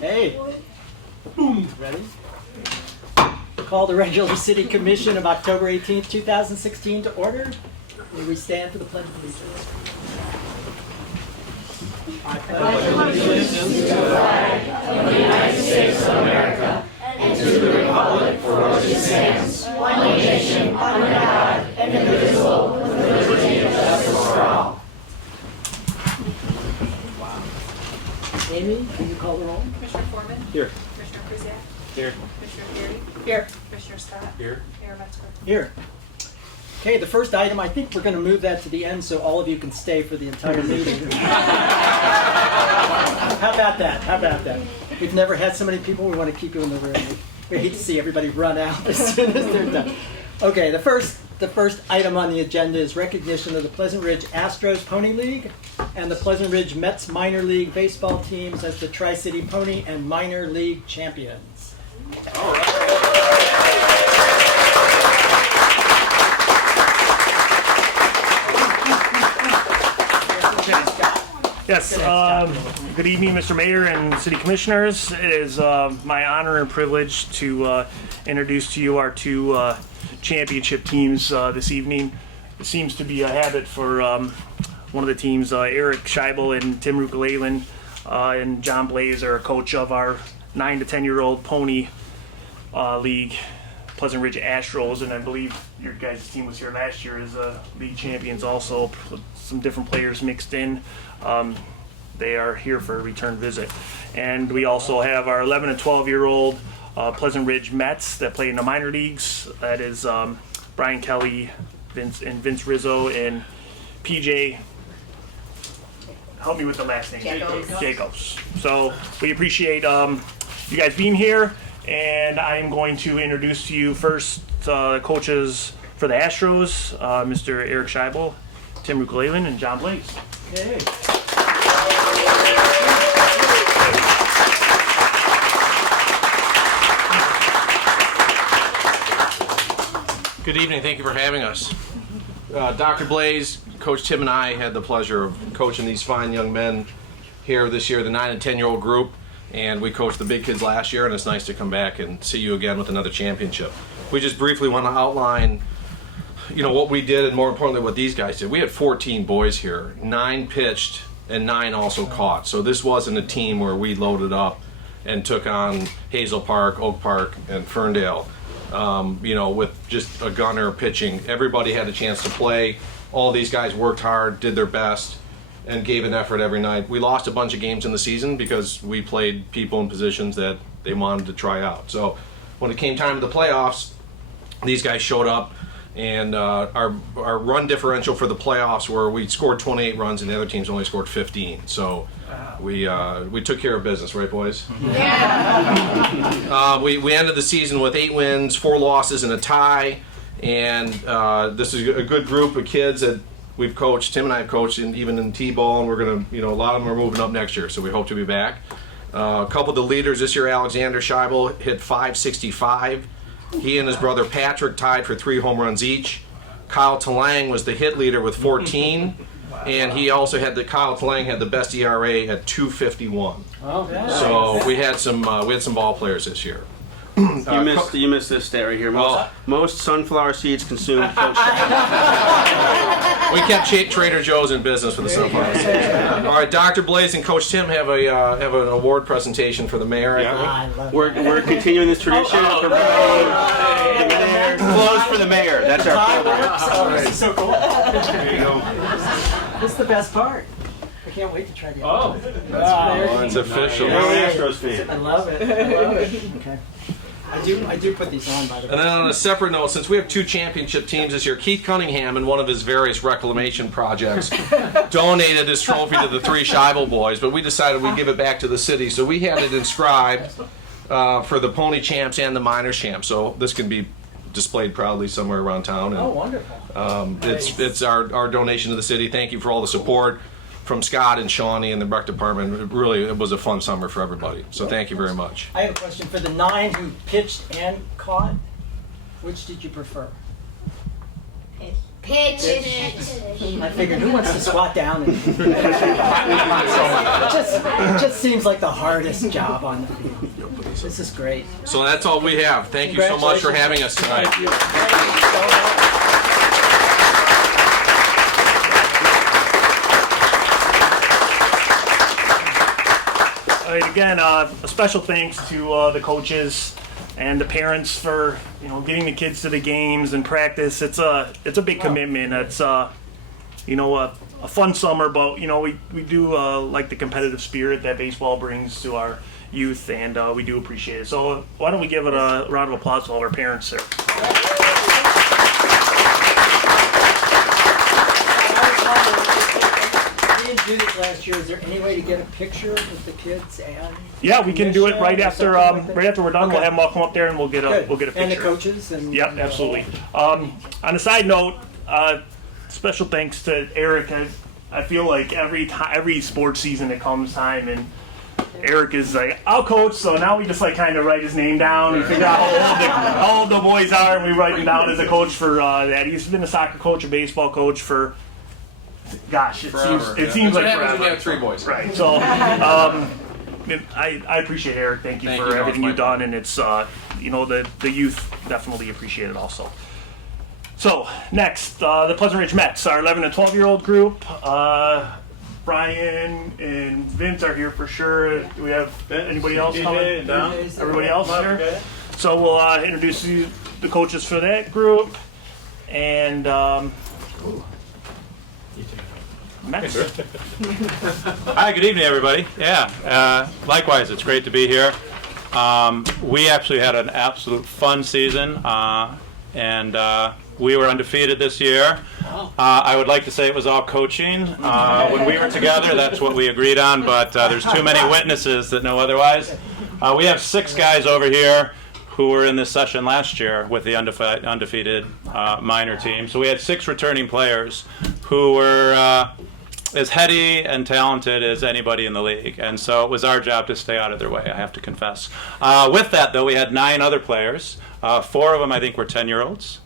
Hey. Boom. Ready? Call the regular City Commission of October 18th, 2016 to order. May we stand for the Pledge of Allegiance. I pledge allegiance to the flag of the United States of America and to the republic for which it stands, one nation, under God, indivisible, with liberty and justice for all. Wow. Amy, can you call the roll? Commissioner Foreman? Here. Commissioner Kuziak? Here. Commissioner Perry? Here. Commissioner Scott? Here. Mayor Metzger? Here. Okay, the first item, I think we're going to move that to the end so all of you can stay for the entire meeting. How about that? How about that? We've never had so many people. We want to keep you in the room. We hate to see everybody run out as soon as they're done. Okay, the first item on the agenda is recognition of the Pleasant Ridge Astros Pony League and the Pleasant Ridge Mets Minor League baseball teams as the Tri-City Pony and Minor League champions. All right. Yes, good evening, Mr. Mayor and City Commissioners. It is my honor and privilege to introduce to you our two championship teams this evening. It seems to be a habit for one of the teams, Eric Scheibel and Tim Rukalalen, and John Blaze are a coach of our 9 to 10-year-old pony league, Pleasant Ridge Astros, and I believe your guys' team was here last year as league champions also, with some different players mixed in. They are here for a return visit. And we also have our 11 and 12-year-old Pleasant Ridge Mets that play in the minor leagues. That is Brian Kelly, Vince Rizzo, and PJ. Help me with the last name. Jacobs. So we appreciate you guys being here. And I'm going to introduce to you first coaches for the Astros, Mr. Eric Scheibel, Tim Rukalalen, and John Blaze. Okay. Good evening. Thank you for having us. Dr. Blaze, Coach Tim, and I had the pleasure of coaching these fine young men here this year, the 9 and 10-year-old group, and we coached the big kids last year, and it's nice to come back and see you again with another championship. We just briefly want to outline, what we did, and more importantly, what these guys did. We had 14 boys here, 9 pitched, and 9 also caught. So this wasn't a team where we loaded up and took on Hazel Park, Oak Park, and Ferndale, with just a gunner pitching. Everybody had a chance to play. All these guys worked hard, did their best, and gave an effort every night. We lost a bunch of games in the season because we played people in positions that they wanted to try out. So when it came time to the playoffs, these guys showed up, and our run differential for the playoffs were we scored 28 runs and the other teams only scored 15. So we took care of business, right, boys? Yeah. We ended the season with 8 wins, 4 losses, and a tie. And this is a good group of kids that we've coached. Tim and I have coached, even in T-ball, and we're going to, a lot of them are moving up next year, so we hope to be back. A couple of the leaders this year, Alexander Scheibel hit .565. He and his brother Patrick tied for 3 home runs each. Kyle Talang was the hit leader with 14, and he also Kyle Talang had the best ERA at .251. Okay. So we had some ball players this year. You missed this stat right here. Most sunflower seeds consumed. We kept Trader Joe's in business with the sunflower seeds. All right, Dr. Blaze and Coach Tim have an award presentation for the mayor. I love We're continuing this tradition. Close for the mayor. That's our program. This is so cool. This is the best part. I can't wait to try the other one. It's official. You're an Astros fan. I love it. Okay. I do put these on, by the way. And then on a separate note, since we have 2 championship teams this year, Keith Cunningham, in one of his various reclamation projects, donated his trophy to the 3 Scheibel boys, but we decided we'd give it back to the city. So we had it inscribed for the pony champs and the minor champs. So this can be displayed proudly somewhere around town. And, Wonderful. It's our donation to the city. Thank you for all the support from Scott and Shawnee and the rec department. It was a fun summer for everybody. So thank you very much. I have a question for the 9 who pitched and caught. Which did you prefer? Pitch. I figured, who wants to squat down? And it just seems like the hardest job on the field. This is great. So that's all we have. Thank you so much for having us tonight. Thank you. Thank you so much. All right, again, a special thanks to the coaches and the parents for getting the kids to the games and practice. It's a big commitment. It's a fun summer, but we do like the competitive spirit that baseball brings to our youth, and we do appreciate it. So why don't we give it a round of applause to all our parents there. We didn't do this last year. Is there any way to get a picture with the kids and? Yeah, we can do it right after Something like that? we're done. Okay. We'll have them all come up there and we'll get a Good. picture. And the coaches and. Yep, absolutely. On a side note, special thanks to Eric. I feel like every sports season it comes time, and Eric is like, I'll coach. So now we just kind of write his name down and figure out how old the boys are, and we write him down as a coach for that. He's been a soccer coach, a baseball coach for, gosh, it seems like happens forever. when you have 3 boys. Right. So I appreciate Eric. Thank you for everything you've done, and it's the youth definitely appreciate it also. So next, the Pleasant Ridge Mets, our 11 and 12-year-old group. Brian and Vince are here for sure. Do we have anybody else coming? Everybody else here? So we'll introduce you the coaches for that group. And Mets. Hi, good evening, everybody. Yeah, likewise, it's great to be here. We actually had an absolute fun season, and we were undefeated this year. I would like to say it was all coaching. When we were together, that's what we agreed on, but there's too many witnesses that know otherwise. We have 6 guys over here who were in this session last year with the undefeated minor team. So we had 6 returning players who were as heady and talented as anybody in the league. And so it was our job to stay out of their way, I have to confess. With that, though, we had 9 other players. 4 of them, I think, were 10-year-olds.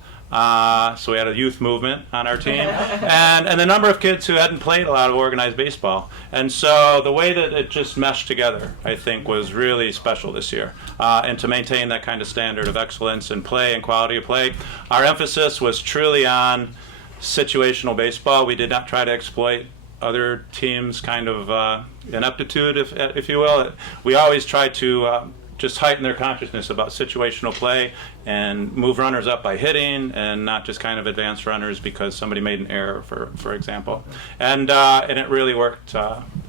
So we had a youth movement on our team, and a number of kids who hadn't played a lot of organized baseball. And so the way that it just meshed together, I think, was really special this year. And to maintain that kind of standard of excellence in play and quality of play, our emphasis was truly on situational baseball. We did not try to exploit other teams' kind of ineptitude, if you will. We always tried to just heighten their consciousness about situational play and move runners up by hitting, and not just kind of advance runners because somebody made an error, for example. And it really worked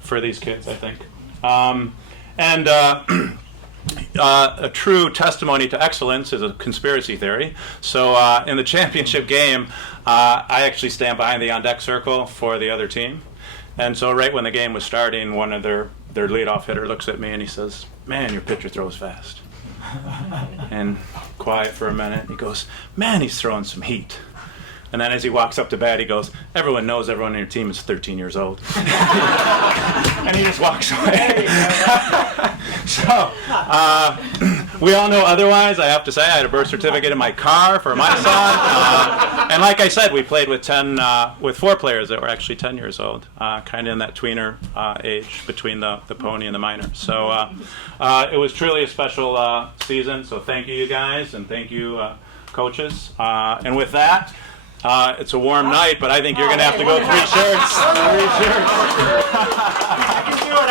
for these kids, I think. A true testimony to excellence is a conspiracy theory. So in the championship game, I actually stand behind the on-deck circle for the other team. And so right when the game was starting, one of their leadoff hitter looks at me and he says, "Man, your pitcher throws fast." And quiet for a minute, he goes, "Man, he's throwing some heat." And then as he walks up to bat, he goes, "Everyone knows everyone on your team is 13 years old." And he just walks away. So, we all know otherwise. I have to say, I had a birth certificate in my car for my son. And like I said, we played with 4 players that were actually 10 years old, kind of in that tweener age between the pony and the minor. So it was truly a special season. So thank you guys, and thank you, coaches. And with that, it's a warm night, but I think you're going to have to go 3 shirts. 3 shirts. I can do it.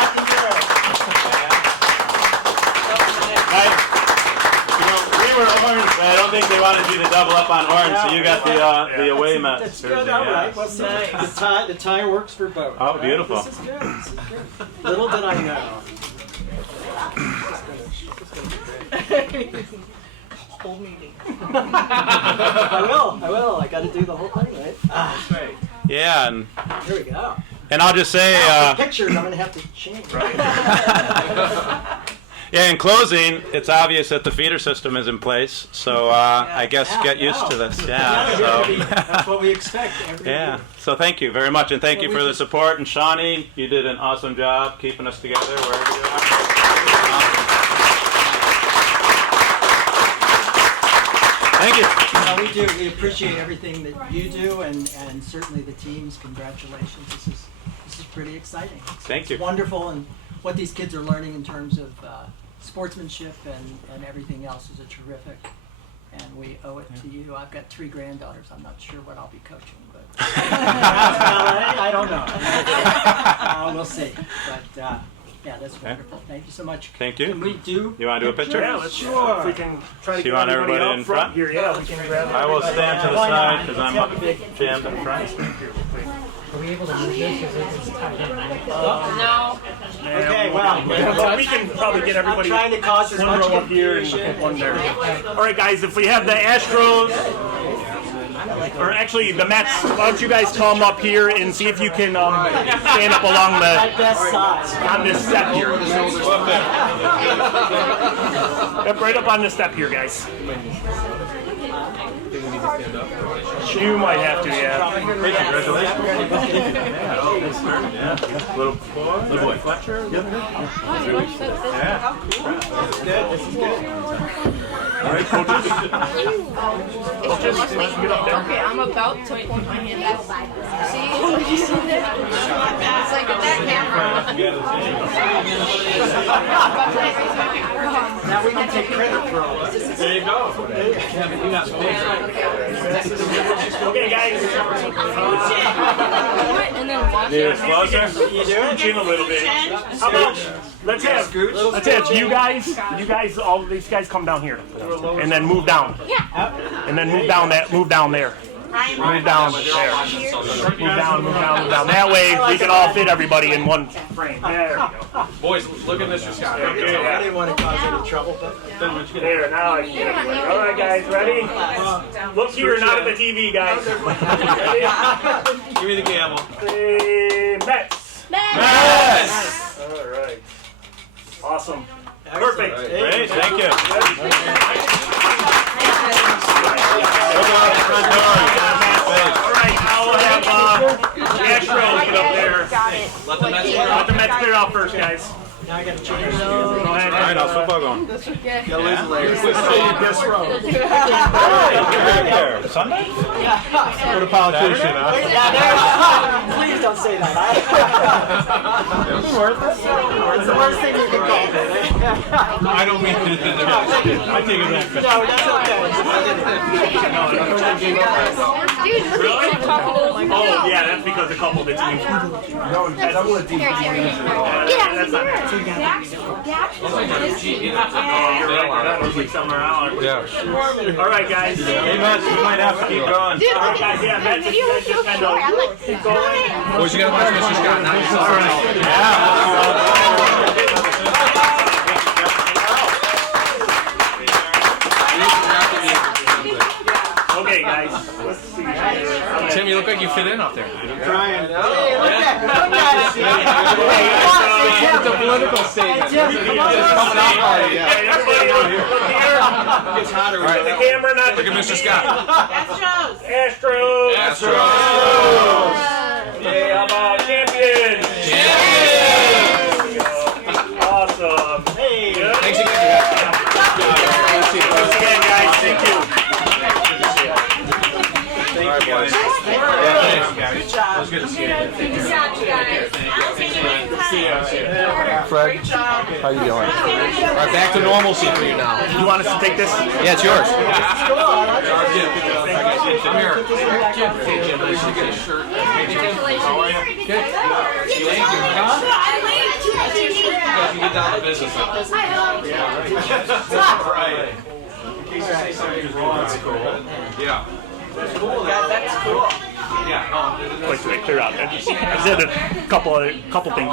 We were orange, but I don't think they wanted you to double up on orange, so you got the away Mets That's jersey. good. All right. Yeah. Well, see, the tie works for both. Oh, right? beautiful. This is good. This is good. Little did I know. Whole meeting. I will. I got to do the whole thing, right? That's right. Yeah, and Here we go. I'll just say, Pictures, I'm going to have to change. yeah, in closing, it's obvious that the feeder system is in place, so I guess get used to this. Yeah, so. That's what we expect. Every Yeah, year. so thank you very much, and thank you Well, for we the just- support. And Shawnee, you did an awesome job keeping us together wherever you are. Thank you. Yeah, we do. We appreciate everything that you do, and certainly the teams. Congratulations. This is pretty exciting. Thank you. It's wonderful, and what these kids are learning in terms of sportsmanship and everything else is a terrific. And we owe it to you. I've got 3 granddaughters. I'm not sure what I'll be coaching, but I don't know. We'll see. But yeah, that's wonderful. Thank you so much. Thank you. Can we do? You want to do a picture? Yeah, let's Sure. if we can try to So you get want everybody everybody up in front front? here. Yeah, we can grab I will stand to the Why side not? because Let's I'm have a big jammed in front. Are we able to move this? Is it tied in? Okay, well, But we can probably get I'm everybody trying to cause as one much row up here and confusion. one there. All right, guys, if we have the Astros, or actually the Mets, why don't you guys come up here and see if you can stand up along My the best side. on this step here. Yep, right up on the step here, guys. You might have to, yeah. Little boy Fletcher. All right, coaches. Coaches, get up there. Okay, I'm about to point my hand out. See? Did you see that? It's like that Now we can take credit for all this. There you go. Okay, guys. and then watch Need it. it closer? You do it? In a little bit. How about let's have you guys, all these guys come down here, and then move down. Yeah. And then move down there. Move down there. Move down there. Move down. That way we can all fit everybody in one frame. There we go. Boys, look at Mr. Scott. I didn't want to cause any trouble, but There, now I can get everybody. All right, guys, ready? Look here, not at the TV, guys. Ready? Give me the gavel. Say Mets. Yes! All right. Awesome. Perfect. Great, thank you. All right, now we'll have Astro get up there. Let the Mets Let the Mets clear out first, guys. now I got to change. Go All ahead. right, how's football going? There. Sunday? What a politician, huh? Please don't say that. It's the worst thing you can call me. I don't mean to. I take it back. No, that's okay. Dude, look at you talking to my Oh, yeah, that's because a couple of the teams. Get out of here. That was like somewhere around. Yeah. All right, guys. Hey, Mets, we might have to keep going. Dude, All right, guys, yeah, Mets, you guys just kind of keep going. Boys, you gotta watch Mr. Scott now. All Okay, guys. Let's see. Tim, you look like you fit in up there. Trying. Hey, look at It's a political statement. Come on, Hey, everybody, look here. It's hotter. All The right. camera, not the Look at Mr. Scott. Astros. Astros. Hey, how about champions? Awesome. Hey. Good. Thanks again, guys. Thanks again, guys. Thank you. All right, boys. Good job. It was good to see you. Fred, how you doing? All right, back to normalcy for you now. You want us to take this? Yeah, it's yours. Come on. Come here. You get down to business. Right. Yeah. That's cool. Yeah. Wait till they clear out. I just did a couple things.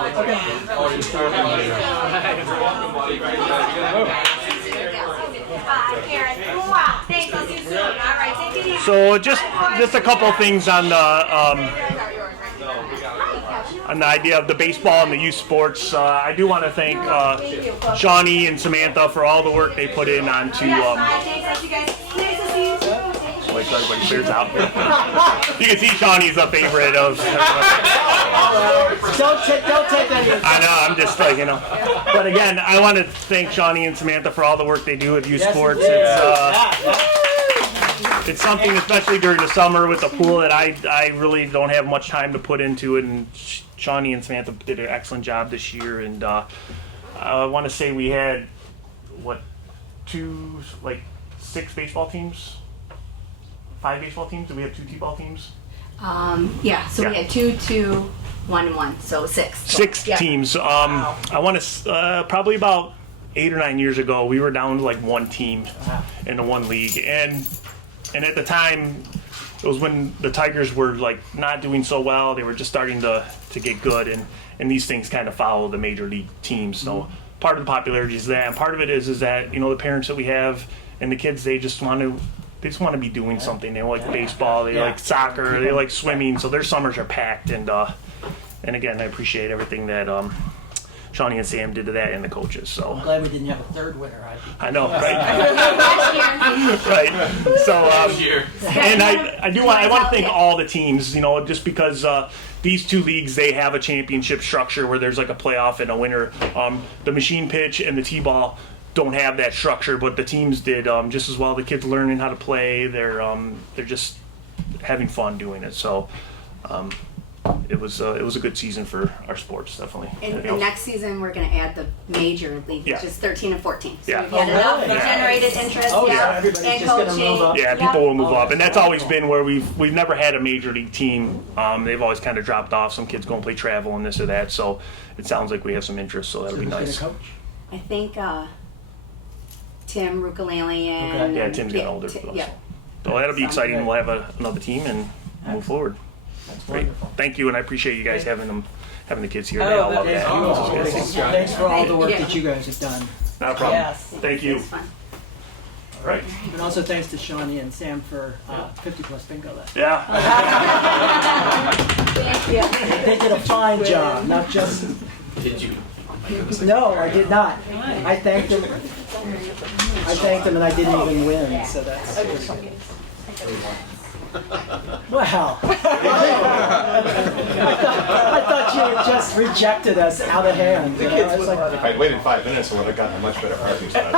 So just a couple things on the idea of the baseball and the youth sports. I do want to thank Shawnee and Samantha for all the work they put in onto. Wait till everybody clears out. You can see Shawnee's a favorite of. Don't take that. I know, I'm just like, But again, I want to thank Shawnee and Samantha for all the work they do with youth sports. It's it's something, especially during the summer with the pool, that I really don't have much time to put into it. And Shawnee and Samantha did an excellent job this year. And I want to say we had, 6 baseball teams? 5 baseball teams? Did we have 2 t-ball teams? Yeah, so we had 2, 2, 1, and 1, so 6. 6 Yeah. teams. I want to probably about 8 or 9 years ago, we were down to like 1 team in the 1 league, and at the time, it was when the Tigers were like not doing so well. They were just starting to get good, and these things kind of follow the major league teams. So part of the popularity is that, and part of it is that the parents that we have and the kids, they just want to be doing something. They like baseball, they like soccer, they like swimming, so their summers are packed. And again, I appreciate everything that Shawnee and Sam did to that, and the coaches. So I'm glad we didn't have a third winner. I know, right? Last year. Right. So, and I want to thank all the teams. Just because these 2 leagues, they have a championship structure where there's like a playoff and a winner. The machine pitch and the t-ball don't have that structure, but the teams did just as well. The kids learning how to play. They're just having fun doing it. So. It was a good season for our sports, definitely. And next season, we're going to add the major league, which is 13 and 14. So Yeah. we've had enough generated interest. Oh, yeah, Yeah. everybody's And just gonna coaching. move up. Yeah, people will move up, and that's always been where we've never had a major league team. They've always kind of dropped off. Some kids go and play travel and this or that. So it sounds like we have some interest. So that'll be Who's nice. gonna coach? I think Tim Rukalalian. Okay. Yeah, Tim's getting older. Yeah. So that'll be exciting. We'll have another team and move forward. That's Great. wonderful. Thank you, and I appreciate you gues having the kids here. They all love Yeah, that. you all. Thanks for all the work Yeah. that you guys have done. Not a problem. Yes. Thank you. It's fun. All right. And also thanks to Shawnee and Sam for 50-plus bingo last night. Yeah. Thank you. They did a fine job, not just... Did you? No, I did not. I thanked them. And I didn't even win, so that's... Wow. I thought you had just rejected us out of hand. I was like, If I'd waited 5 minutes, I would have gotten a much better parking spot.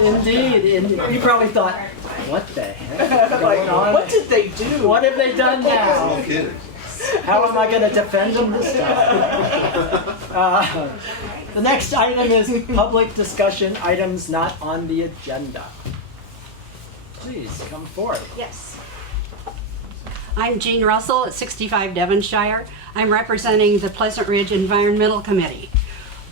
indeed. You probably thought, what the heck is going on? What did they do? What have they done now? How am I going to defend them this time? The next item is public discussion items not on the agenda. Please come forward. Yes. I'm Jean Russell at 65 Devonshire. I'm representing the Pleasant Ridge Environmental Committee.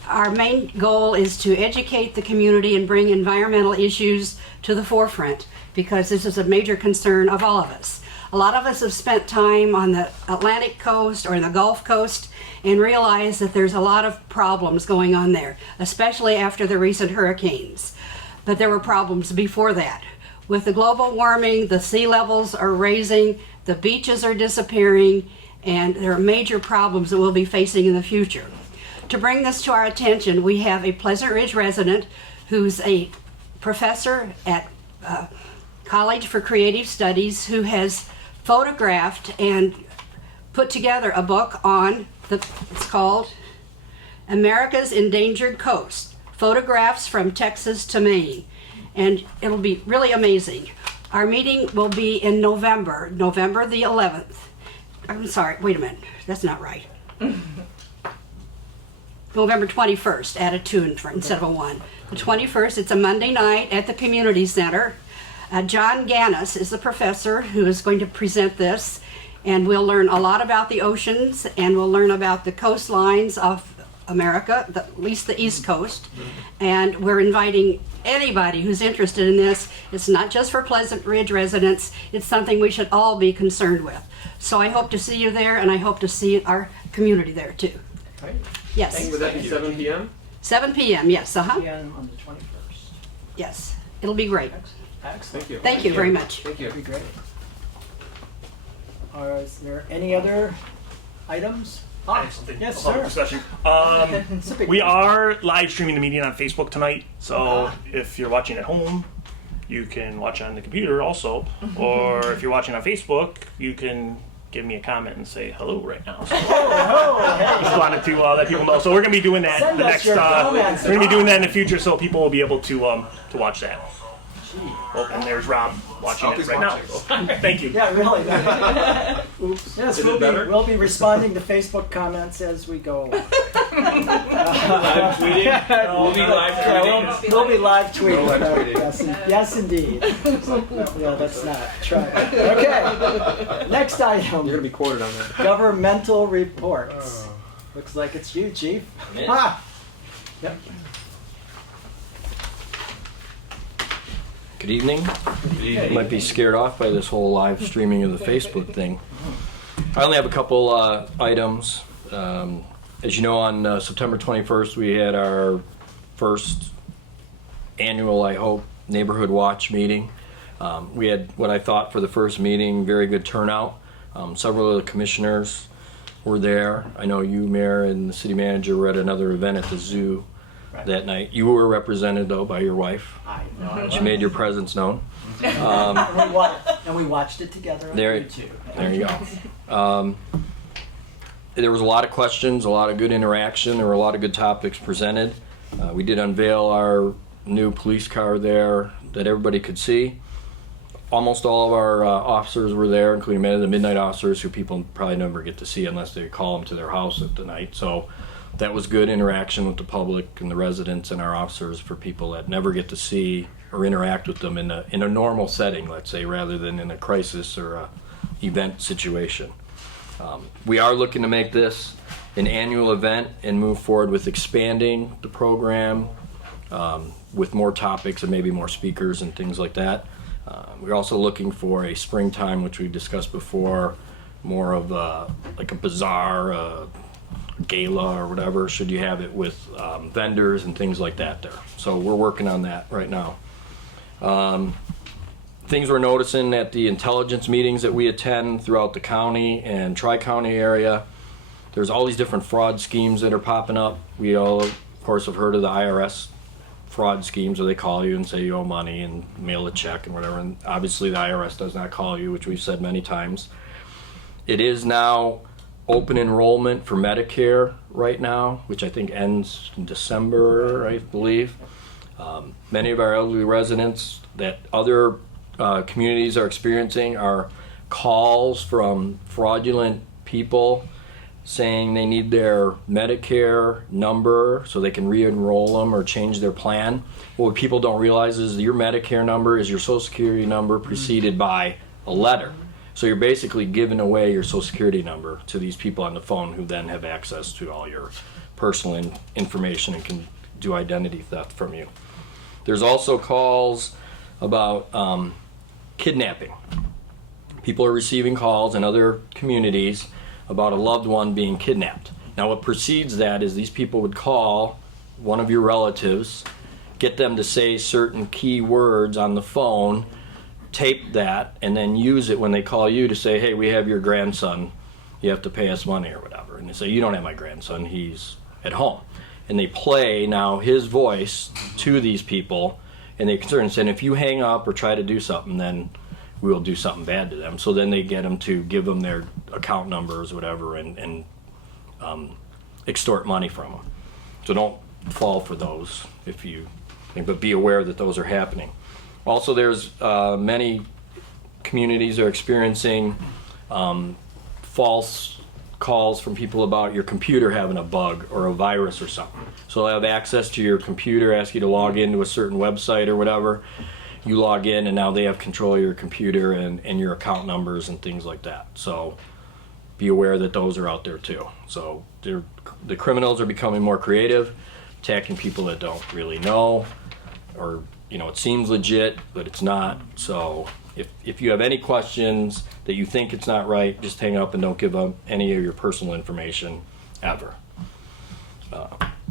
Our main goal is to educate the community and bring environmental issues to the forefront because this is a major concern of all of us. A lot of us have spent time on the Atlantic coast or in the Gulf Coast and realize that there's a lot of problems going on there, especially after the recent hurricanes. But there were problems before that. With the global warming, the sea levels are rising, the beaches are disappearing, and there are major problems that we'll be facing in the future. To bring this to our attention, we have a Pleasant Ridge resident who's a professor at College for Creative Studies who has photographed and put together a book on, it's called America's Endangered Coast, Photographs from Texas to Maine. And it'll be really amazing. Our meeting will be in November the 11th. I'm sorry, wait a minute, that's not right. November 21st, add a 2 instead of a 1. The 21st, it's a Monday night at the Community Center. John Gannis is the professor who is going to present this, and we'll learn a lot about the oceans, and we'll learn about the coastlines of America, at least the East Coast, and we're inviting anybody who's interested in this. It's not just for Pleasant Ridge residents, it's something we should all be concerned with. So I hope to see you there, and I hope to see our community there too. Right. Yes. Would that be 7 p.m.? 7 p.m., yes, Again on the 21st. yes. It'll be great. Excellent. Thank you. Thank you very much. Thank you. That'd be great. Is there any other items? Yes, Public sir. discussion. It's a big We one. are live streaming the meeting on Facebook tonight, so if you're watching at home, you can watch on the computer also, or if you're watching on Facebook, you can give me a comment and say hello right now. So just wanted to let people know. So we're gonna be doing that Send the us next. your We're comments. gonna be doing that in the future, so people will be able to watch that. Oh, and there's Rob watching it right now. Thank you. Yeah, really. Oops. Yes, Is it we'll better? we'll be responding to Facebook comments as we go along. Live tweeting? We'll be live tweeting. We'll be live tweeting. Live tweeting. Yes, indeed. Yeah, that's not. Try it. Okay. Next item. You're going to be quoted on that. Governmental reports. Looks like it's you, Chief. Ah. Yep. Good evening. You might be scared off by this whole live streaming of the Facebook thing. I only have a couple items. As you know, on September 21st, we had our first annual, I hope, Neighborhood Watch meeting. We had what I thought for the first meeting, very good turnout. Several of the commissioners were there. I know you, Mayor, and the city manager were at another event at the zoo that night. You were represented, though, by your wife. I know. She made your presence known. And we watched it together on There you go. There was a lot of questions, a lot of good interaction. There were a lot of good topics presented. We did unveil our new police car there that everybody could see. Almost all of our officers were there, including many of the midnight officers who people probably never get to see unless they call them to their house at the night. So that was good interaction with the public and the residents and our officers for people that never get to see or interact with them in a normal setting, let's say, rather than in a crisis or a event situation. We are looking to make this an annual event and move forward with expanding the program with more topics and maybe more speakers and things like that. We're also looking for a springtime, which we discussed before, more of like a bazaar, gala or whatever, should you have it, with vendors and things like that there. So we're working on that right now. Things we're noticing at the intelligence meetings that we attend throughout the county and tri-county area, there's all these different fraud schemes that are popping up. We all, of course, have heard of the IRS fraud schemes where they call you and say you owe money and mail a check and whatever, and obviously the IRS does not call you, which we've said many times. It is now open enrollment for Medicare right now, which I think ends in December, I believe. Many of our elderly residents that other communities are experiencing are calls from fraudulent people saying they need their Medicare number so they can re-enroll them or change their plan. What people don't realize is your Medicare number is your Social Security number preceded by a letter. So you're basically giving away your Social Security number to these people on the phone who then have access to all your personal information and can do identity theft from you. There's also calls about kidnapping. People are receiving calls in other communities about a loved one being kidnapped. Now what precedes that is these people would call one of your relatives, get them to say certain key words on the phone, tape that, and then use it when they call you to say, hey, we have your grandson, you have to pay us money or whatever. And they say, you don't have my grandson, he's at home. And they play now his voice to these people, and they're concerned and saying, if you hang up or try to do something, then we will do something bad to them. So then they get them to give them their account numbers, whatever, and extort money from them. So don't fall for those but be aware that those are happening. Also, there's many communities are experiencing false calls from people about your computer having a bug or a virus or something. So they'll have access to your computer, ask you to log into a certain website or whatever. You log in and now they have control of your computer and your account numbers and things like that. So be aware that those are out there too. So the criminals are becoming more creative, attacking people that don't really know, or it seems legit, but it's not. So if you have any questions that you think it's not right, just hang up and don't give up any of your personal information ever.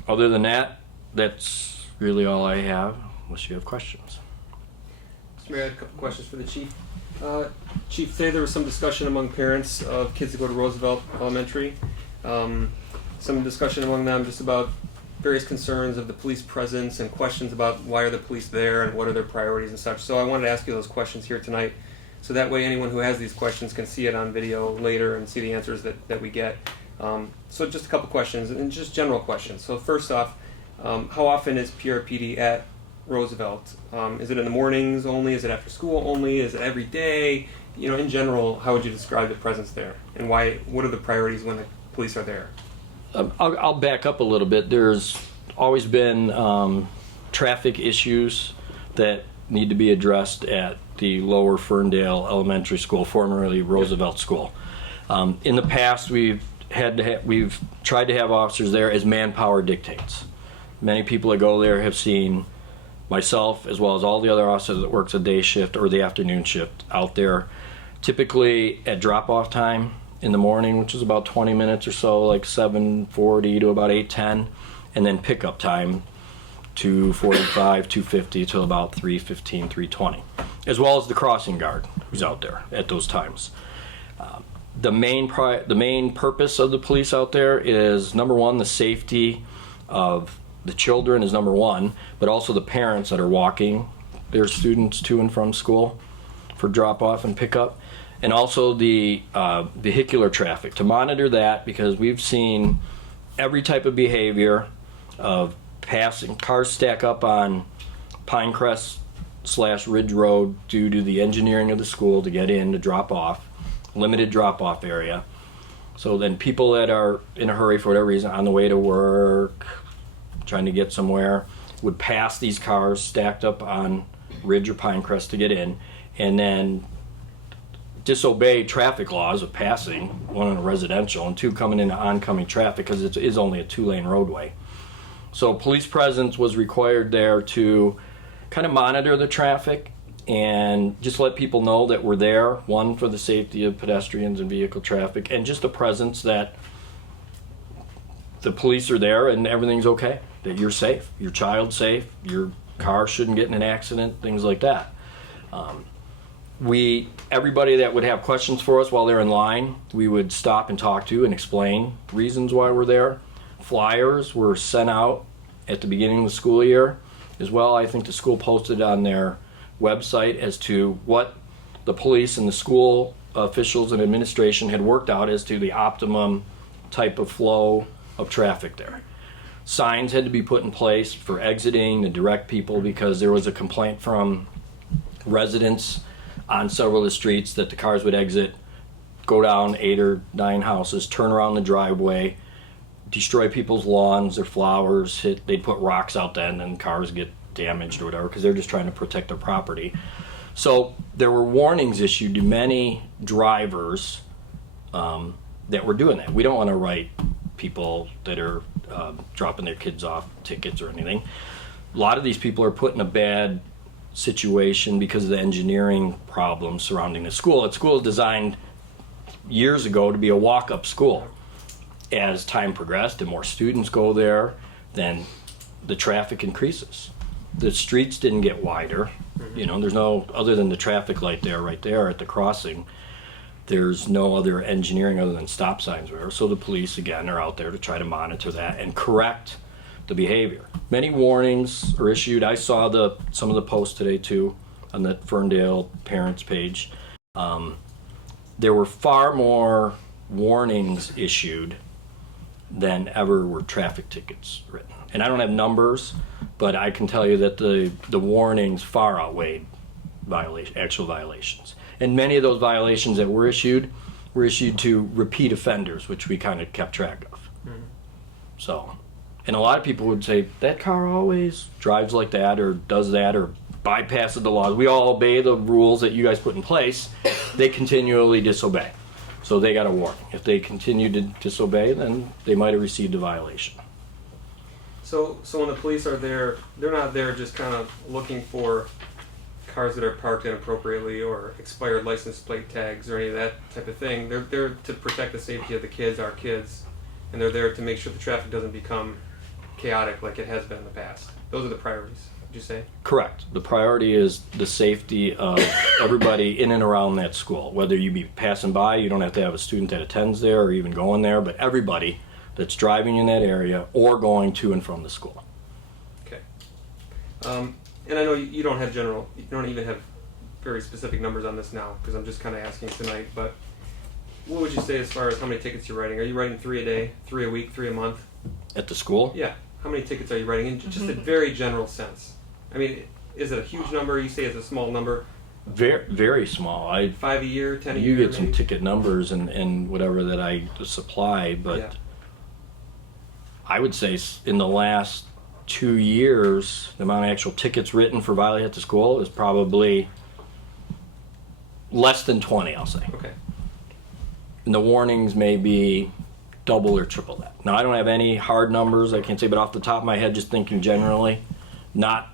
Other than that, that's really all I have, unless you have questions. Mr. Mayor, I had a couple questions for the chief. Chief, today there was some discussion among parents of kids that go to Roosevelt Elementary. Some discussion among them just about various concerns of the police presence and questions about why are the police there and what are their priorities and such. So I wanted to ask you those questions here tonight, so that way anyone who has these questions can see it on video later and see the answers that we get. So just a couple questions, and just general questions. So first off, how often is PRPD at Roosevelt? Is it in the mornings only? Is it after school only? Is it every day? You know, in general, how would you describe the presence there, and why? What are the priorities when the police are there? I'll back up a little bit. There's always been traffic issues that need to be addressed at the Lower Ferndale Elementary School, formerly Roosevelt School. In the past, we've tried to have officers there as manpower dictates. Many people that go there have seen myself, as well as all the other officers that works a day shift or the afternoon shift out there, typically at drop-off time in the morning, which is about 20 minutes or so, like 7:40 to about 8:10, and then pickup time 2:45, 2:50 till about 3:15, 3:20, as well as the crossing guard who's out there at those times. The main purpose of the police out there is, number one, the safety of the children is number one, but also the parents that are walking their students to and from school for drop-off and pickup, and also the vehicular traffic, to monitor that, because we've seen every type of behavior of passing. Cars stack up on Pinecrest / Ridge Road due to the engineering of the school to get in to drop off, limited drop-off area. So then people that are in a hurry for whatever reason, on the way to work, trying to get somewhere, would pass these cars stacked up on Ridge or Pinecrest to get in, and then disobey traffic laws of passing, one in a residential and two coming into oncoming traffic, because it is only a 2-lane roadway. So police presence was required there to kind of monitor the traffic and just let people know that we're there, one, for the safety of pedestrians and vehicle traffic, and just a presence that the police are there and everything's okay, that you're safe, your child's safe, your car shouldn't get in an accident, things like that. Everybody that would have questions for us while they're in line, we would stop and talk to and explain reasons why we're there. Flyers were sent out at the beginning of the school year as well. I think the school posted on their website as to what the police and the school officials and administration had worked out as to the optimum type of flow of traffic there. Signs had to be put in place for exiting to direct people, because there was a complaint from residents on several of the streets that the cars would exit, go down 8 or 9 houses, turn around the driveway, destroy people's lawns, their flowers, they'd put rocks out then and cars get damaged or whatever, because they're just trying to protect their property. So there were warnings issued to many drivers that were doing that. We don't want to write people that are dropping their kids off tickets or anything. A lot of these people are put in a bad situation because of the engineering problems surrounding the school. The school is designed years ago to be a walk-up school. As time progressed and more students go there, then the traffic increases. The streets didn't get wider. You know, there's no, other than the traffic light there, right there at the crossing, there's no other engineering other than stop signs there. So the police, again, are out there to try to monitor that and correct the behavior. Many warnings are issued. I saw some of the posts today too on the Ferndale parents page. There were far more warnings issued than ever were traffic tickets written. And I don't have numbers, but I can tell you that the warnings far outweighed actual violations. And many of those violations that were issued to repeat offenders, which we kind of kept track of. Mm-hmm. So, and a lot of people would say, that car always drives like that or does that or bypasses the laws. We all obey the rules that you guys put in place. They continually disobey. So they got a warning. If they continue to disobey, then they might have received a violation. So when the police are there, they're not there just kind of looking for cars that are parked inappropriately or expired license plate tags or any of that type of thing. They're there to protect the safety of the kids, our kids, and they're there to make sure the traffic doesn't become chaotic like it has been in the past. Those are the priorities, would you say? Correct. The priority is the safety of everybody in and around that school. Whether you be passing by, you don't have to have a student that attends there or even going there, but everybody that's driving in that area or going to and from the school. Okay. And I know you don't have you don't even have very specific numbers on this now, because I'm just kind of asking tonight, but what would you say as far as how many tickets you're writing? Are you writing 3 a day, 3 a week, 3 a month? At the school? Yeah. How many tickets are you writing in just a very general sense? I mean, is it a huge number? You say it's a small number. Very, very small. 5 a year, 10 a year. You get some maybe? ticket numbers and whatever that I supply, but Yeah. I would say in the last 2 years, the amount of actual tickets written for violation at the school is probably less than 20, I'll say. Okay. And the warnings may be double or triple that. Now, I don't have any hard numbers, I can't say, but off the top of my head, just thinking generally, not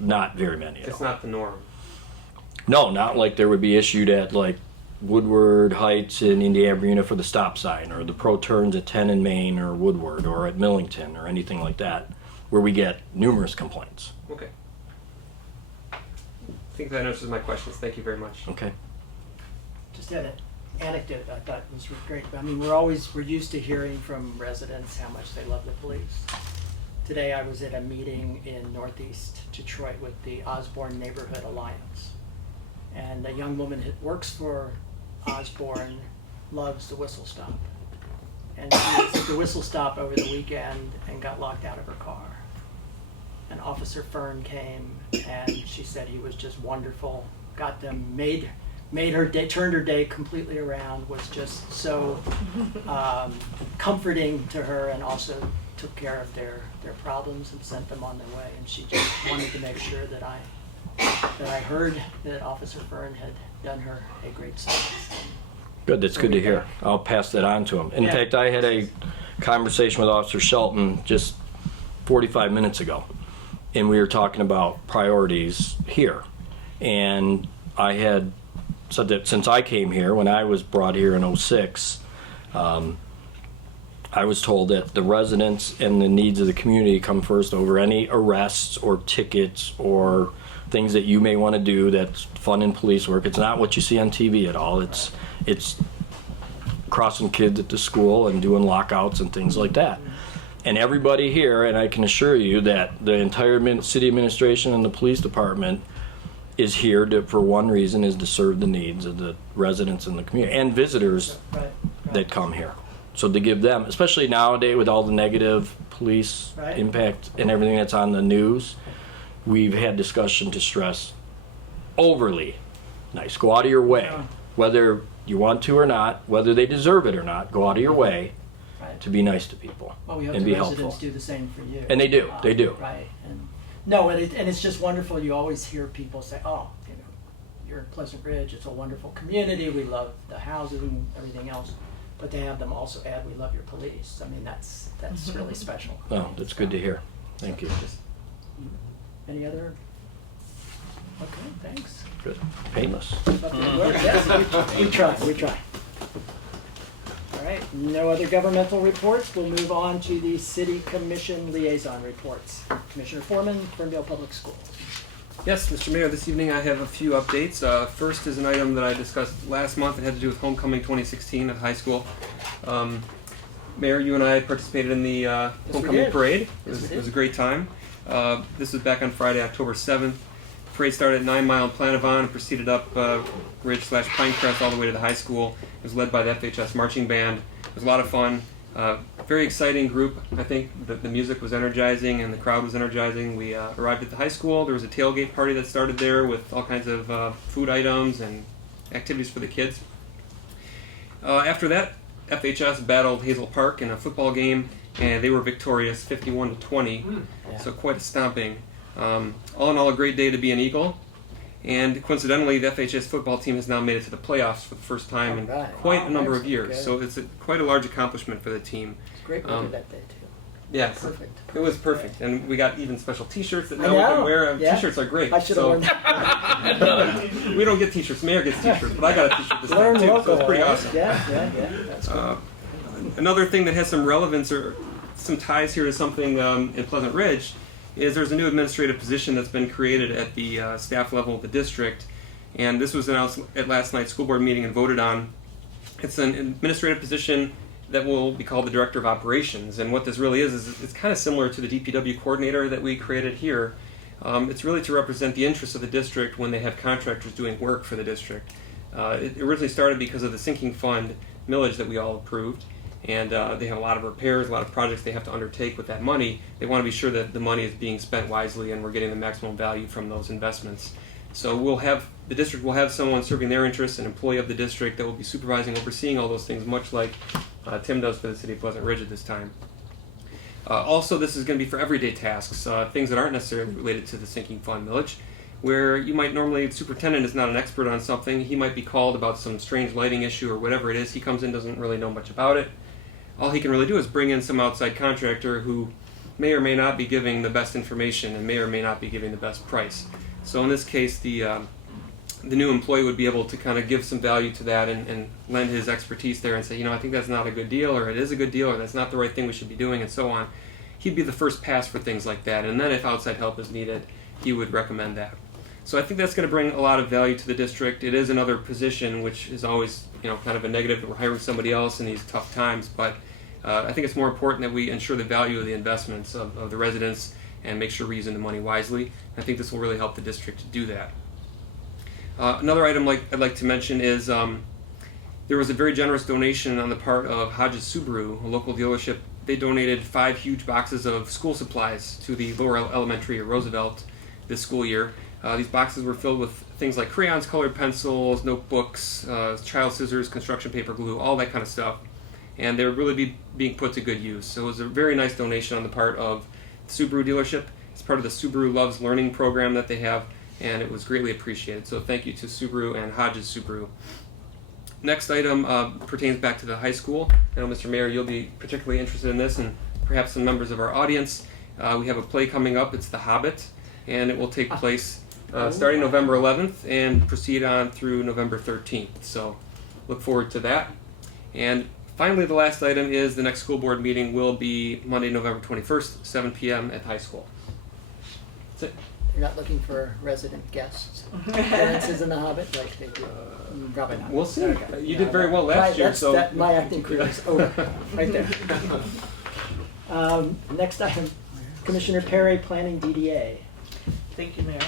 very many at It's all. not the norm. No, not like there would be issued at like Woodward Heights in Indiana for the stop sign, or the pro turns at 10 in Maine or Woodward, or at Millington, or anything like that, where we get numerous complaints. Okay. I think that answers my questions. Thank you very much. Okay. Just had an anecdote I thought was great. I mean, we're used to hearing from residents how much they love the police. Today I was at a meeting in Northeast Detroit with the Osborne Neighborhood Alliance. And a young woman who works for Osborne loves the Whistle Stop. And she was at the Whistle Stop over the weekend and got locked out of her car. And Officer Fern came and she said he was just wonderful, got them, made her day, turned her day completely around, was just so comforting to her, and also took care of their problems and sent them on their way. And she just wanted to make sure that I heard that Officer Fern had done her a great service. Good, that's good to hear. I'll pass that on to him. In Yeah. fact, I had a conversation with Officer Shelton just 45 minutes ago, and we were talking about priorities here. And I had said that since I came here, when I was brought here in '06, I was told that the residents and the needs of the community come first over any arrests or tickets or things that you may want to do that's fun in police work. It's not what you see on TV at all. It's crossing kids at the school and doing lockouts and things like that. And everybody here, and I can assure you that the entire city administration and the police department is here for one reason, is to serve the needs of the residents in the community and visitors that come here. So to give them, especially nowadays with all the negative police impact and everything that's on the news, we've had discussion to stress overly nice. Go out of your way, whether you want to or not, whether they deserve it or not, go out of your way to be nice to people Well, we hope and the be residents helpful. do the same for you. And they do, they do. Right. And no, and it's just wonderful. You always hear people say, "Oh, you know, you're in Pleasant Ridge. It's a wonderful community. We love the housing, everything else." But they have them also add, "We love your police." I mean, that's really special. Oh, that's good to hear. Thank you. Any other? Okay, thanks. Good. Painless. Yes, we try. All right, no other governmental reports. We'll move on to the City Commission liaison reports. Commissioner Foreman, Ferndale Public Schools. Yes, Mr. Mayor, this evening I have a few updates. First is an item that I discussed last month. It had to do with Homecoming 2016 at the high school. Mayor, you and I participated in the Homecoming did. Parade. Yes, we It was a great time. This was back on Friday, October 7th. The parade started at 9 Mile and Planavon and proceeded up Ridge/Pinecrest all the way to the high school. It was led by the FHS Marching Band. It was a lot of fun. Very exciting group. I think the music was energizing and the crowd was energizing. We arrived at the high school. There was a tailgate party that started there with all kinds of food items and activities for the kids. After that, FHS battled Hazel Park in a football game, and they were victorious 51-20. So quite a stomping. All in all, a great day to be an Eagle. And coincidentally, the FHS football team has now made it to the playoffs for the first time in quite a number of years. So it's quite a large accomplishment for the team. It's great weather that day, too. Yeah, Perfect. It was perfect, and we got even special T-shirts that I now we can know, wear. yeah. T-shirts are great. I should have worn that. We don't get T-shirts. Mayor gets T-shirts, but I got a T-shirt this Learn time too, local, so it's pretty right? awesome. Yeah. That's cool. Another thing that has some relevance or some ties here to something in Pleasant Ridge is there's a new administrative position that's been created at the staff level of the district, and this was announced at last night's school board meeting and voted on. It's an administrative position that will be called the Director of Operations, and what this really is it's kind of similar to the DPW coordinator that we created here. It's really to represent the interests of the district when they have contractors doing work for the district. It originally started because of the sinking fund millage that we all approved, and they have a lot of repairs, a lot of projects they have to undertake with that money. They want to be sure that the money is being spent wisely and we're getting the maximum value from those investments. So the district will have someone serving their interests, an employee of the district that will be supervising, overseeing all those things, much like Tim does for the city of Pleasant Ridge at this time. Also, this is going to be for everyday tasks, things that aren't necessarily related to the sinking fund millage, where you might normally, the superintendent is not an expert on something, he might be called about some strange lighting issue or whatever it is, he comes in, doesn't really know much about it. All he can really do is bring in some outside contractor who may or may not be giving the best information and may or may not be giving the best price. So in this case, the new employee would be able to kind of give some value to that and lend his expertise there and say, I think that's not a good deal, or it is a good deal, or that's not the right thing we should be doing, and so on. He'd be the first pass for things like that, and then if outside help is needed, he would recommend that. So I think that's going to bring a lot of value to the district. It is another position, which is always, kind of a negative that we're hiring somebody else in these tough times, but I think it's more important that we ensure the value of the investments of the residents and make sure we're using the money wisely. I think this will really help the district to do that. Another item I'd like to mention is there was a very generous donation on the part of Hodges Subaru, a local dealership. They donated 5 huge boxes of school supplies to the Lower Elementary at Roosevelt this school year. These boxes were filled with things like crayons, colored pencils, notebooks, child scissors, construction paper, glue, all that kind of stuff. And they were really being put to good use. So it was a very nice donation on the part of the Subaru dealership. It's part of the Subaru Loves Learning program that they have, and it was greatly appreciated. So thank you to Subaru and Hodges Subaru. Next item pertains back to the high school. I know, Mr. Mayor, you'll be particularly interested in this, and perhaps some members of our audience. We have a play coming up. It's The Hobbit, and it will take place starting November 11th and proceed on through November 13th. So look forward to that. And finally, the last item is the next school board meeting will be Monday, November 21st, 7 p.m. at the high school. That's it. You're not looking for resident guests? Appearances in The Hobbit, like they do? Probably not. We'll see. Okay. You did very well last year, so my acting career is over, right there. Next item, Commissioner Perry, Planning DDA. Thank you, Mayor.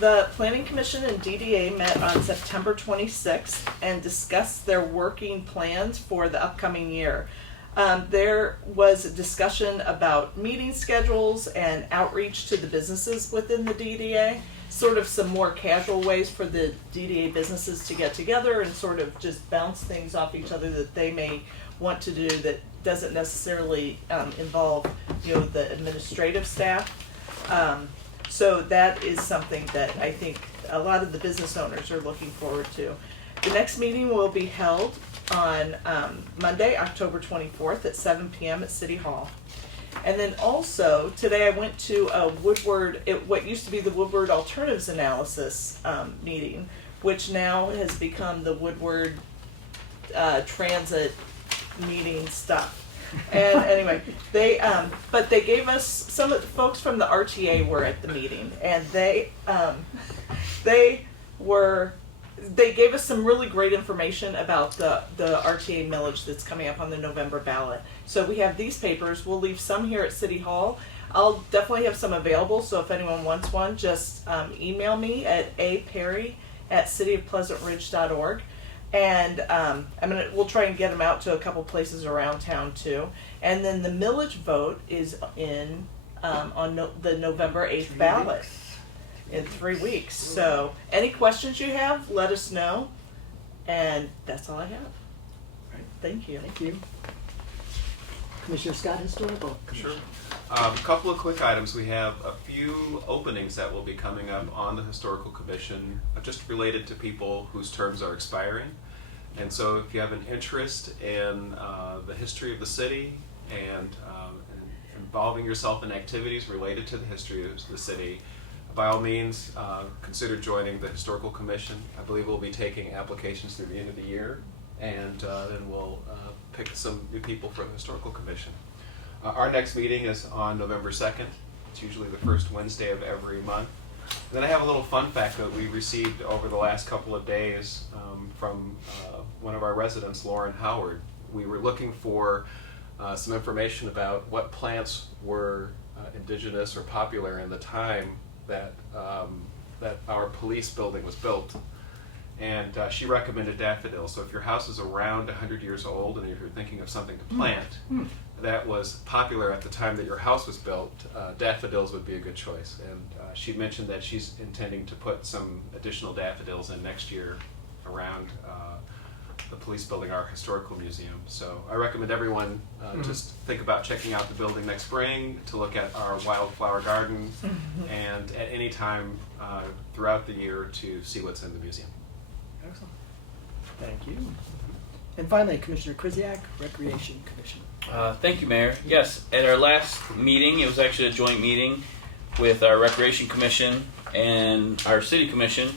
The Planning Commission and DDA met on September 26th and discussed their working plans for the upcoming year. There was a discussion about meeting schedules and outreach to the businesses within the DDA, sort of some more casual ways for the DDA businesses to get together and sort of just bounce things off each other that they may want to do that doesn't necessarily involve, the administrative staff. So that is something that I think a lot of the business owners are looking forward to. The next meeting will be held on Monday, October 24th at 7 p.m. at City Hall. And then also, today I went to a Woodward, what used to be the Woodward Alternatives Analysis meeting, which now has become the Woodward Transit meeting stuff. And anyway, but they gave us, some of the folks from the RTA were at the meeting, and they gave us some really great information about the RTA millage that's coming up on the November ballot. So we have these papers. We'll leave some here at City Hall. I'll definitely have some available, so if anyone wants one, just email me at aperry@cityofpleasantridge.org. And we'll try and get them out to a couple places around town too. And then the millage vote is in on the November 8th ballot in 3 weeks. So any questions you have, let us know. And that's all I have. Thank you. Thank you. Commissioner Scott, Historical. Sure. A couple of quick items. We have a few openings that will be coming up on the Historical Commission, just related to people whose terms are expiring. And so if you have an interest in the history of the city and involving yourself in activities related to the history of the city, by all means, consider joining the Historical Commission. I believe we'll be taking applications through the end of the year, and then we'll pick some new people for the Historical Commission. Our next meeting is on November 2nd. It's usually the first Wednesday of every month. And then I have a little fun fact that we received over the last couple of days from one of our residents, Lauren Howard. We were looking for some information about what plants were indigenous or popular in the time that that our police building was built. and she recommended daffodils. So if your house is around 100 years old and if you're thinking of something to plant that was popular at the time that your house was built, daffodils would be a good choice. And she mentioned that she's intending to put some additional daffodils in next year around the police building, our historical museum. So I recommend everyone just think about checking out the building next spring, to look at our wildflower garden, and at any time throughout the year to see what's in the museum. Excellent. Thank you. And finally, Commissioner Krzyjak, Recreation Commission. Thank you, Mayor. Yes, at our last meeting, it was actually a joint meeting with our Recreation Commission and our City Commission,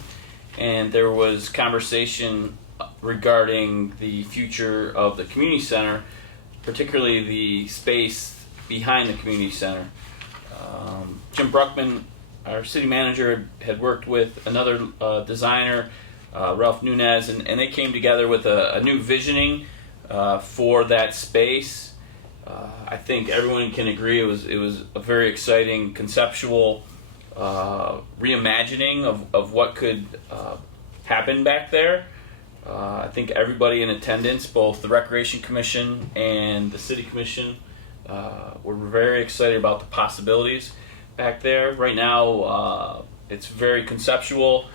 and there was conversation regarding the future of the community center, particularly the space behind the community center. Jim Bruckman, our city manager, had worked with another designer, Ralph Nunez, and they came together with a new visioning for that space. I think everyone can agree it was a very exciting conceptual reimagining of what could happen back there. I think everybody in attendance, both the Recreation Commission and the City Commission, were very excited about the possibilities back there. Right now, it's very conceptual,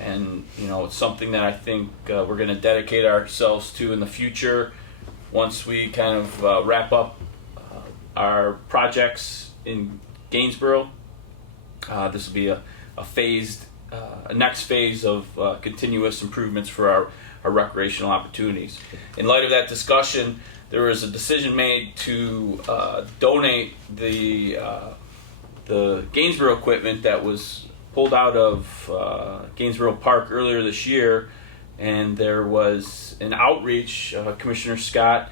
and it's something that I think we're going to dedicate ourselves to in the future. Once we kind of wrap up our projects in Gainsborough, this will be a phased, a next phase of continuous improvements for our recreational opportunities. In light of that discussion, there was a decision made to donate the Gainsborough equipment that was pulled out of Gainsborough Park earlier this year, and there was an outreach. Commissioner Scott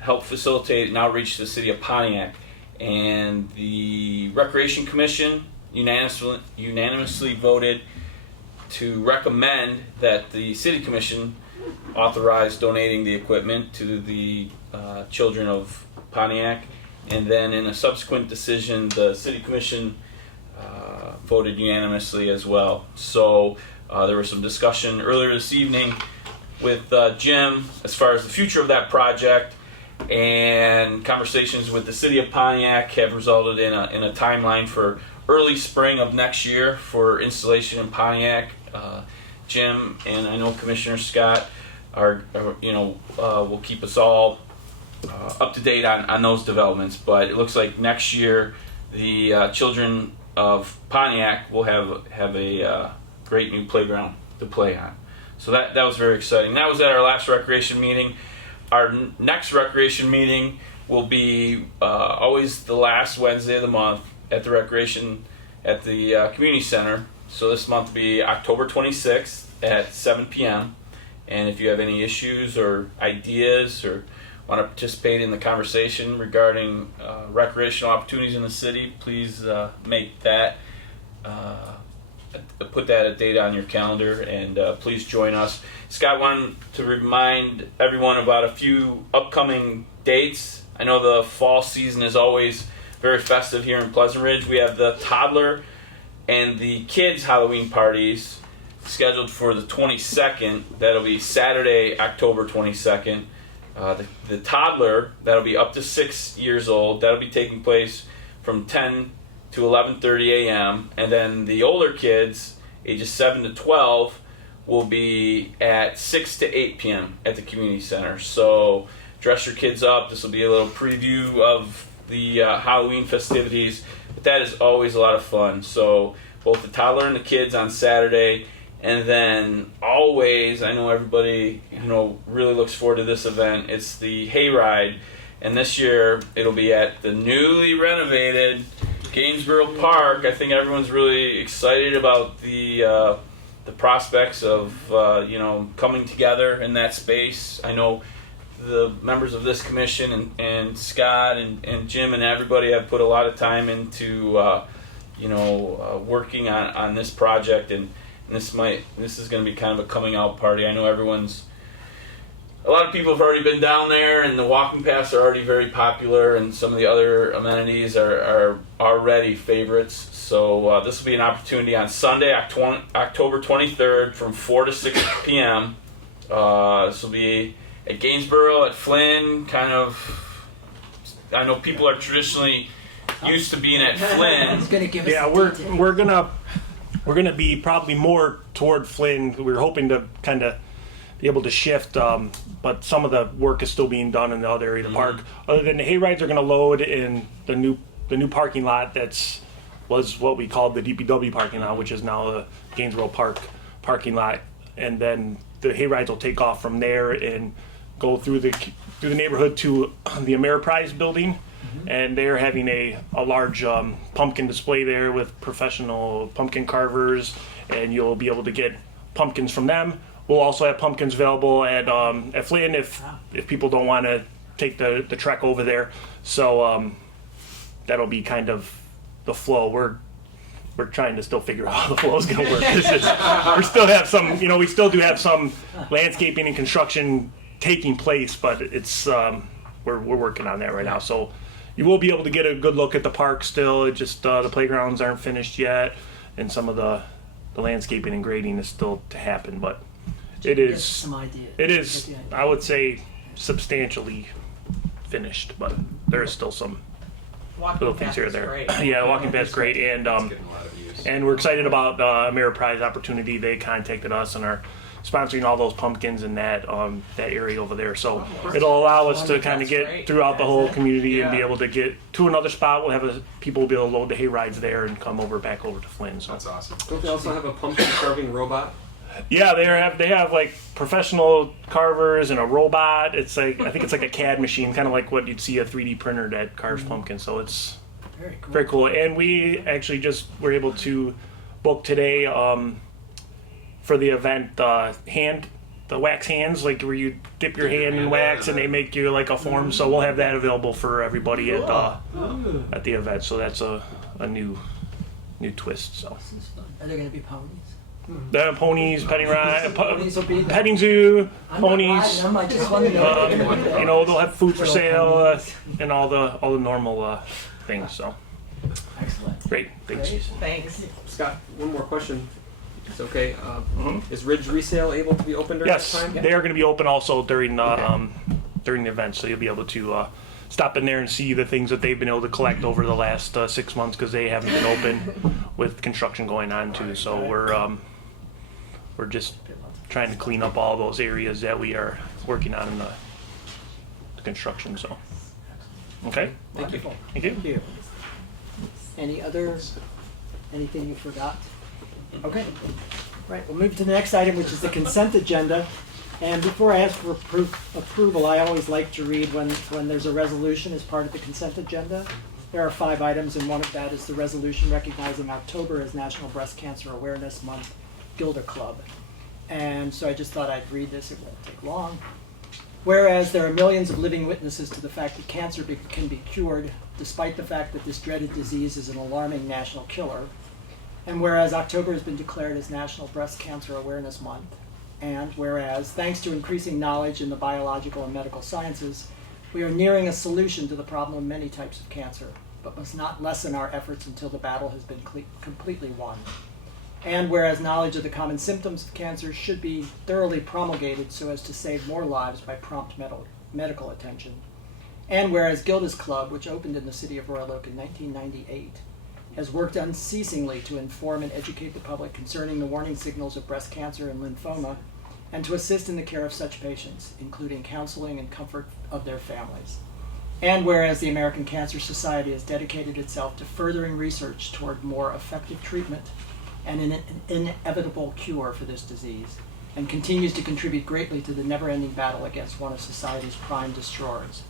helped facilitate an outreach to the city of Pontiac, and the Recreation Commission unanimously voted to recommend that the City Commission authorize donating the equipment to the children of Pontiac, and then in a subsequent decision, the City Commission voted unanimously as well. So there was some discussion earlier this evening with Jim as far as the future of that project, and conversations with the City of Pontiac have resulted in a timeline for early spring of next year for installation in Pontiac. Jim and I know Commissioner Scott will keep us all up to date on those developments. But it looks like next year the children of Pontiac will have a great new playground to play on. So that was very exciting. That was at our last recreation meeting. Our next recreation meeting will be always the last Wednesday of the month at the community center. So this month will be October 26th at 7 p.m. And if you have any issues or ideas or want to participate in the conversation regarding recreational opportunities in the city, please make that, put that a date on your calendar, and please join us. Scott wanted to remind everyone about a few upcoming dates. I know the fall season is always very festive here in Pleasant Ridge. We have the toddler and the kids Halloween parties scheduled for the 22nd. That'll be Saturday, October 22nd. The toddler, that'll be up to 6 years old, that'll be taking place from 10 to 11:30 a.m. And then the older kids, ages 7 to 12, will be at 6 to 8 p.m. at the community center. So dress your kids up. This will be a little preview of the Halloween festivities, but that is always a lot of fun. So both the toddler and the kids on Saturday, and then always, I know everybody really looks forward to this event. It's the Hayride, and this year it'll be at the newly renovated Gainsborough Park. I think everyone's really excited about the prospects of coming together in that space. I know the members of this commission and Scott and Jim and everybody have put a lot of time into working on this project, and this is going to be kind of a coming out party. I know everyone's a lot of people have already been down there, and the walking paths are already very popular, and some of the other amenities are already favorites. So this will be an opportunity on Sunday, October 23rd from 4 to 6 p.m. This will be at Gainsborough, at Flynn, kind of. I know people are traditionally used to being at Flynn. He's gonna give us Yeah, the we're gonna be probably more toward Flynn. We're hoping to kind of be able to shift, but some of the work is still being done in the other area of the park. Other than the hay rides are going to load in the new parking lot was what we called the DPW parking lot, which is now the Gainesborough Park parking lot, and then the hay rides will take off from there and go through the neighborhood to the Ameriprise building. And they're having a large pumpkin display there with professional pumpkin carvers, and you'll be able to get pumpkins from them. We'll also have pumpkins available at Flynn if people don't want to take the trek over there. So that'll be kind of the flow. We're trying to still figure out how the flow is going to work. We still have some, we still do have some landscaping and construction taking place, but it's we're working on that right now. So you will be able to get a good look at the park still. It just the playgrounds aren't finished yet, and some of the landscaping and grading is still to happen, but it is some ideas. It is, I would say, substantially finished, but there is still some little things here and there. Great. Yeah, walking path's great, and Getting a lot of use. we're excited about Ameriprise opportunity. They contacted us and are sponsoring all those pumpkins in that area over there. So it'll allow us to kind of get great. throughout the whole community and be able to get to another spot. We'll have people will be able to load the hay rides there and come back over to Flynn. So That's awesome. Don't they also have a pumpkin carving robot? yeah, they have like professional carvers and a robot. It's like I think it's like a CAD machine, kind of like what you'd see a 3D printer that carves pumpkins. So it's Very cool. very cool. And we actually just were able to book today for the event the wax hands, like where you dip your hand in wax and they make you like a form. So we'll have that available for everybody at the event. So that's a new twist. So Are there going to be ponies? the ponies, petting Ponies will be there. petting zoo, I'm not ponies. riding them, I just want to know. They'll have food for sale and all the normal things. So Excellent. great, thanks. Great. Thanks. Scott, one more question. It's okay. Is Ridge Resale able to be open during Yes, this time? they are going to be open also during the event, so you'll be able to stop in there and see the things that they've been able to collect over the last 6 months because they haven't been open with construction going on too. So we're just trying to clean up all those areas that we are working on in the construction. So okay, Wonderful. thank you. Thank you. Anything you forgot? Okay. Right, we'll move to the next item, which is the consent agenda. And before I ask for approval, I always like to read when there's a resolution as part of the consent agenda. There are 5 items, and one of that is the resolution recognizing October as National Breast Cancer Awareness Month, Gilder Club. And so I just thought I'd read this, it won't take long. Whereas there are millions of living witnesses to the fact that cancer can be cured, despite the fact that this dreaded disease is an alarming national killer. And whereas October has been declared as National Breast Cancer Awareness Month, and whereas, thanks to increasing knowledge in the biological and medical sciences, we are nearing a solution to the problem of many types of cancer, but must not lessen our efforts until the battle has been completely won. And whereas knowledge of the common symptoms of cancer should be thoroughly promulgated so as to save more lives by prompt medical attention. And whereas Gilda's Club, which opened in the city of Royal Oak in 1998, has worked unceasingly to inform and educate the public concerning the warning signals of breast cancer and lymphoma, and to assist in the care of such patients, including counseling and comfort of their families. And whereas the American Cancer Society has dedicated itself to furthering research toward more effective treatment and an inevitable cure for this disease, and continues to contribute greatly to the never-ending battle against one of society's prime destroyers.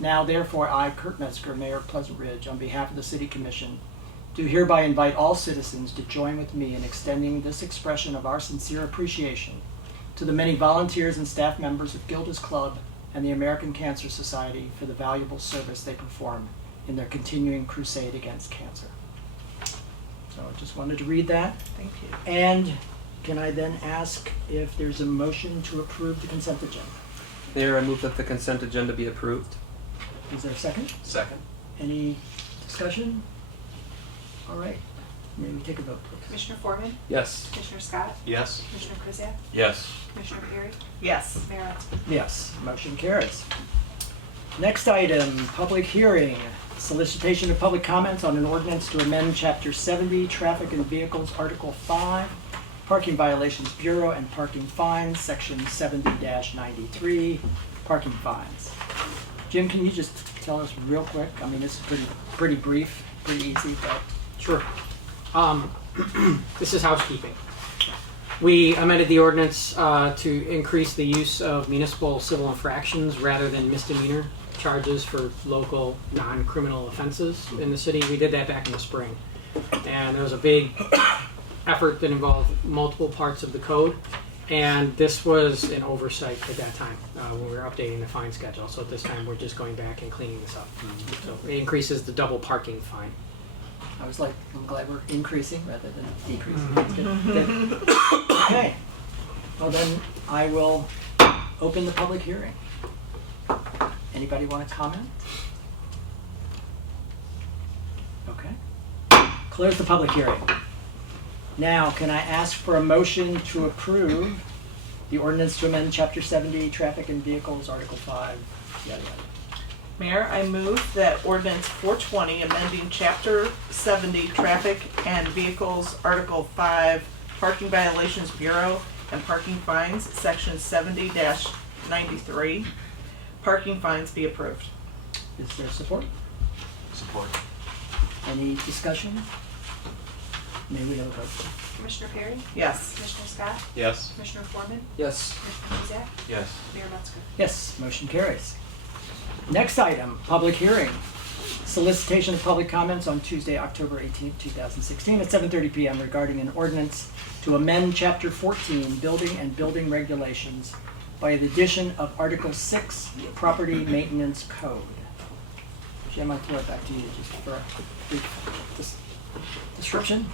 Now, therefore, I, Kurt Metzger, Mayor of Pleasant Ridge, on behalf of the City Commission, do hereby invite all citizens to join with me in extending this expression of our sincere appreciation to the many volunteers and staff members of Gilda's Club and the American Cancer Society for the valuable service they perform in their continuing crusade against cancer. So I just wanted to read that. Thank you. And can I then ask if there's a motion to approve the consent agenda? Mayor, I move that the consent agenda be approved. Is there a second? Second. Any discussion? All right, may we take a vote, please? Commissioner Foreman, Yes. Commissioner Scott, Yes. Commissioner Krzyjak, Yes. Commissioner Perry, Yes. Mayor Metzger. Yes, motion carries. Next item, public hearing. Solicitation of public comments on an ordinance to amend Chapter 70, Traffic and Vehicles, Article 5, Parking Violations Bureau and Parking Fines, Section 70-93, Parking Fines. Jim, can you just tell us real quick? I mean, this is pretty brief, pretty easy, but... Sure. This is housekeeping. We amended the ordinance to increase the use of municipal civil infractions rather than misdemeanor charges for local non-criminal offenses in the city. We did that back in the spring. And there was a big effort that involved multiple parts of the code. And this was an oversight at that time when we were updating the fine schedule. So at this time, we're just going back and cleaning this up. So it increases the double parking fine. I was like, I'm glad we're increasing rather than decreasing. That's good. Good. Okay. Well, then I will open the public hearing. Anybody want to comment? Okay. Close the public hearing. Now, can I ask for a motion to approve the ordinance to amend Chapter 70, Traffic and Vehicles, Article 5, yada yada? Mayor, I move that ordinance 420, amending Chapter 70, Traffic and Vehicles, Article 5, Parking Violations Bureau and Parking Fines, Section 70-93, parking fines be approved. Is there support? Support. Any discussion? May we have a vote? Commissioner Perry, Yes. Commissioner Scott, Yes. Commissioner Foreman, Yes. Commissioner Krzyjak, Yes. Mayor Metzger. Yes, motion carries. Next item, public hearing. Solicitation of public comments on Tuesday, October 18th, 2016 at 7:30 p.m. regarding an ordinance to amend Chapter 14, Building and Building Regulations by the addition of Article 6, Property Maintenance Code. Jim, I throw it back to you just for a brief description.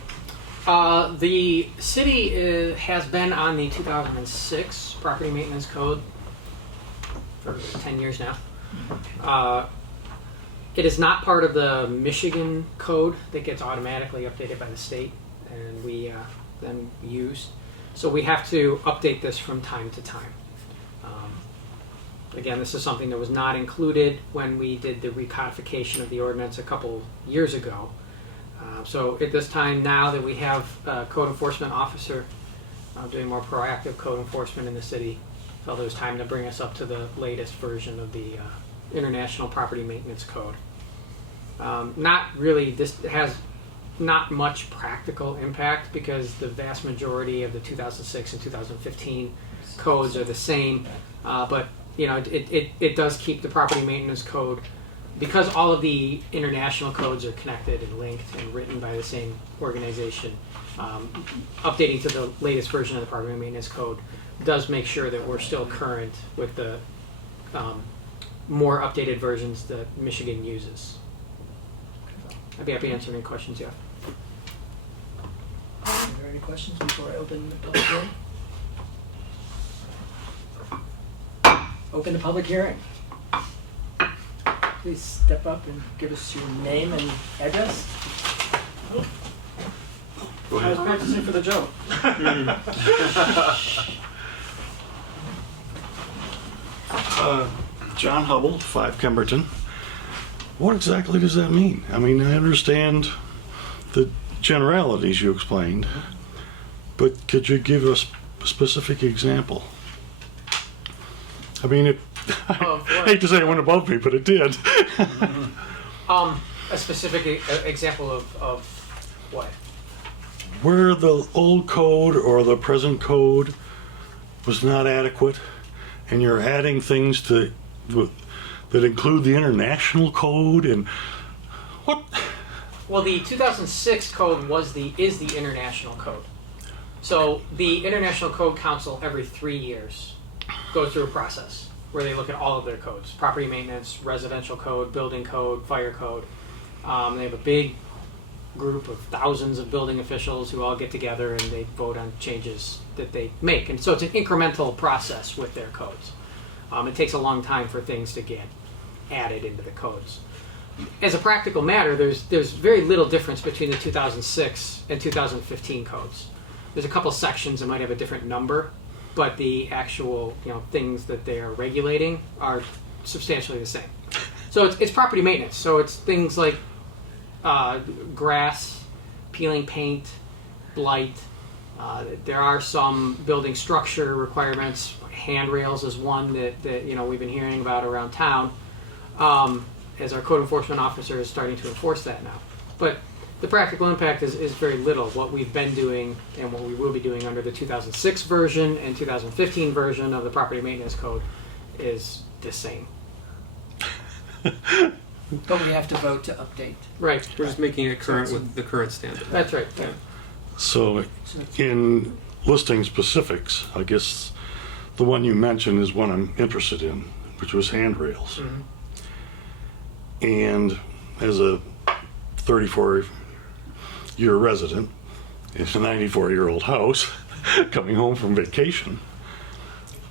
The city has been on the 2006 Property Maintenance Code for 10 years now. It is not part of the Michigan code that gets automatically updated by the state and we then use. So we have to update this from time to time. Again, this is something that was not included when we did the recodification of the ordinance a couple years ago. So at this time, now that we have a code enforcement officer doing more proactive code enforcement in the city, felt it was time to bring us up to the latest version of the International Property Maintenance Code. This has not much practical impact because the vast majority of the 2006 and 2015 codes are the same, but you know, it does keep the property maintenance code, because all of the international codes are connected and linked and written by the same organization. Updating to the latest version of the property maintenance code does make sure that we're still current with the more updated versions that Michigan uses. I'd be happy to answer any questions you have. Are there any questions before I open the public hearing? Open the public hearing. Please step up and give us your name and address. I was practicing for the joke. John Hubble, 5 Kemberton. What exactly does that mean? I mean, I understand the generalities you explained, but could you give us a specific example? I mean, I hate to say it went above me, but it did. A specific example of what? Where the old code or the present code was not adequate, and you're adding things that include the international code, and what? Well, the 2006 code is the international code. So the International Code Council every 3 years goes through a process where they look at all of their codes: property maintenance, residential code, building code, fire code. They have a big group of thousands of building officials who all get together and they vote on changes that they make. And so it's an incremental process with their codes. It takes a long time for things to get added into the codes. As a practical matter, there's very little difference between the 2006 and 2015 codes. There's a couple sections that might have a different number, but the actual things that they are regulating are substantially the same. So it's property maintenance. So it's things like grass, peeling paint, blight. There are some building structure requirements. Handrails is one that we've been hearing about around town. As our code enforcement officer is starting to enforce that now. But the practical impact is very little. What we've been doing and what we will be doing under the 2006 version and 2015 version of the property maintenance code is the same. But we have to vote to update. Right. We're just making it current with the current standard. That's right. Yeah. So in listing specifics, I guess the one you mentioned is one I'm interested in, which was handrails. Mm-hmm. And as a 34-year resident, it's a 94-year-old house, coming home from vacation,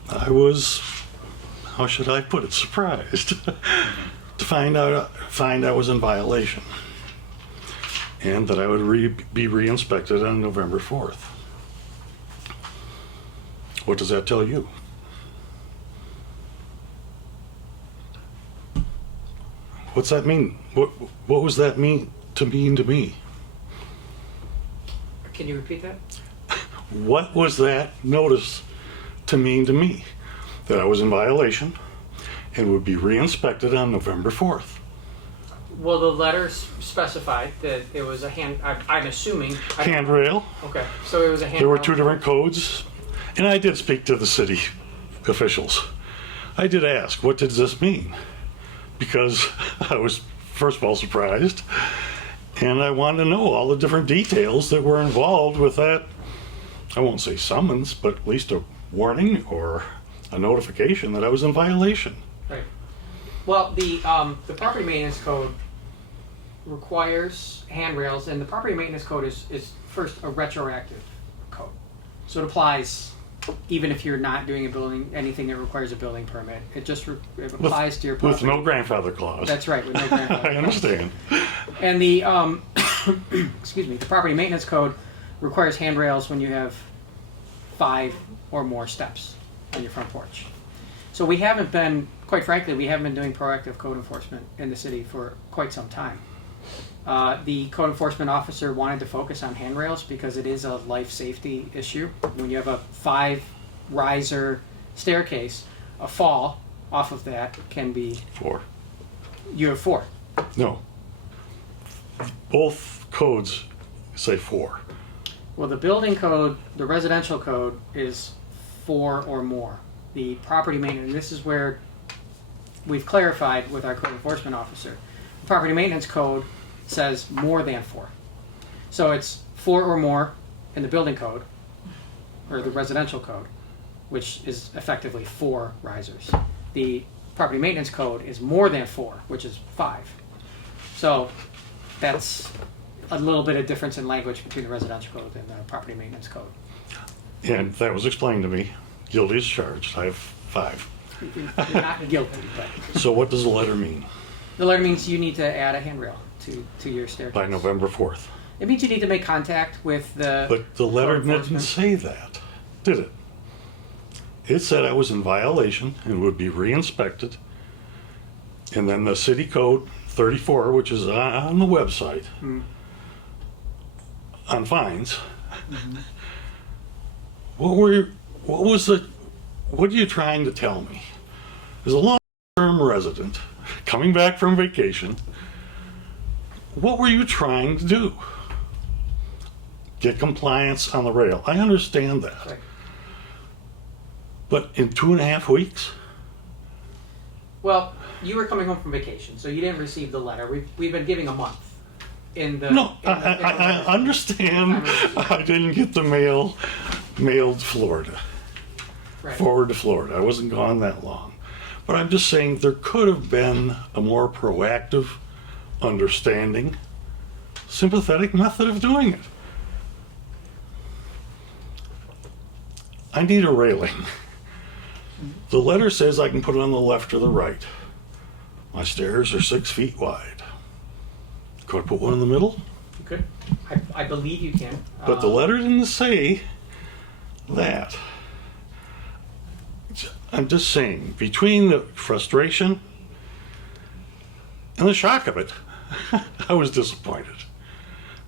I was, how should I put it, surprised to find I was in violation, and that I would be re-inspected on November 4th. What does that tell you? What's that mean? What was that mean to me? Can you repeat that? What was that notice to me? That I was in violation and would be re-inspected on November 4th. Well, the letter specified that it was a I'm assuming. Handrail. Okay, so it was a handrail. There were two different codes, and I did speak to the city officials. I did ask, what did this mean? Because I was, first of all, surprised, and I wanted to know all the different details that were involved with that. I won't say summons, but at least a warning or a notification that I was in violation. Right. Well, the property maintenance code requires handrails, and the property maintenance code is first a retroactive code, so it applies even if you're not doing anything that requires a building permit. It just it applies to your property. With no grandfather clause. That's right, with no grandfather clause. I understand. And the excuse me, the property maintenance code requires handrails when you have 5 or more steps on your front porch. So we haven't been, quite frankly, doing proactive code enforcement in the city for quite some time. The code enforcement officer wanted to focus on handrails because it is a life safety issue. When you have a 5-riser staircase, a fall off of that can be 4. You have 4. No. Both codes say 4. Well, the building code, the residential code is 4 or more. The property maintenance, this is where we've clarified with our code enforcement officer. The property maintenance code says more than 4. So it's 4 or more in the building code, or the residential code, which is effectively 4 risers. The property maintenance code is more than 4, which is 5. So that's a little bit of difference in language between the residential code and the property maintenance code. And that was explained to me. Guilty as charged. I have 5. You're not guilty, but So what does the letter mean? the letter means you need to add a handrail to your staircase. By November 4th. It means you need to make contact with the. But the letter code didn't enforcement. say that, did it? It said I was in violation and would be re-inspected. And then the city code 34, which is on the website, on fines. What are you trying to tell me? As a long-term resident, coming back from vacation, what were you trying to do? Get compliance on the rail. I understand that. Right. But in 2.5 weeks? Well, you were coming home from vacation, so you didn't receive the letter. We've been giving a month. No, I understand. I didn't get the mailed Florida. Right. Forward to Florida. I wasn't gone that long. But I'm just saying there could have been a more proactive, understanding sympathetic method of doing it. I need a railing. The letter says I can put it on the left or the right. My stairs are 6 feet wide. Could I put one in the middle? You could. I believe you can. But the letter didn't say that. I'm just saying, between the frustration and the shock of it, I was disappointed.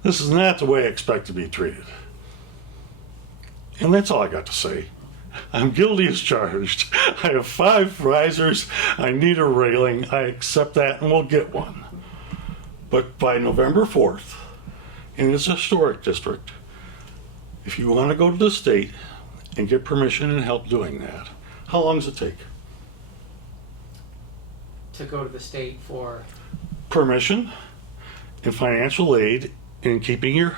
This is not the way I expect to be treated. And that's all I got to say. I'm guilty as charged. I have 5 risers. I need a railing. I accept that and we'll get one. But by November 4th, in this historic district, if you want to go to the state and get permission and help doing that, how long does it take? To go to the state for Permission and financial aid in keeping your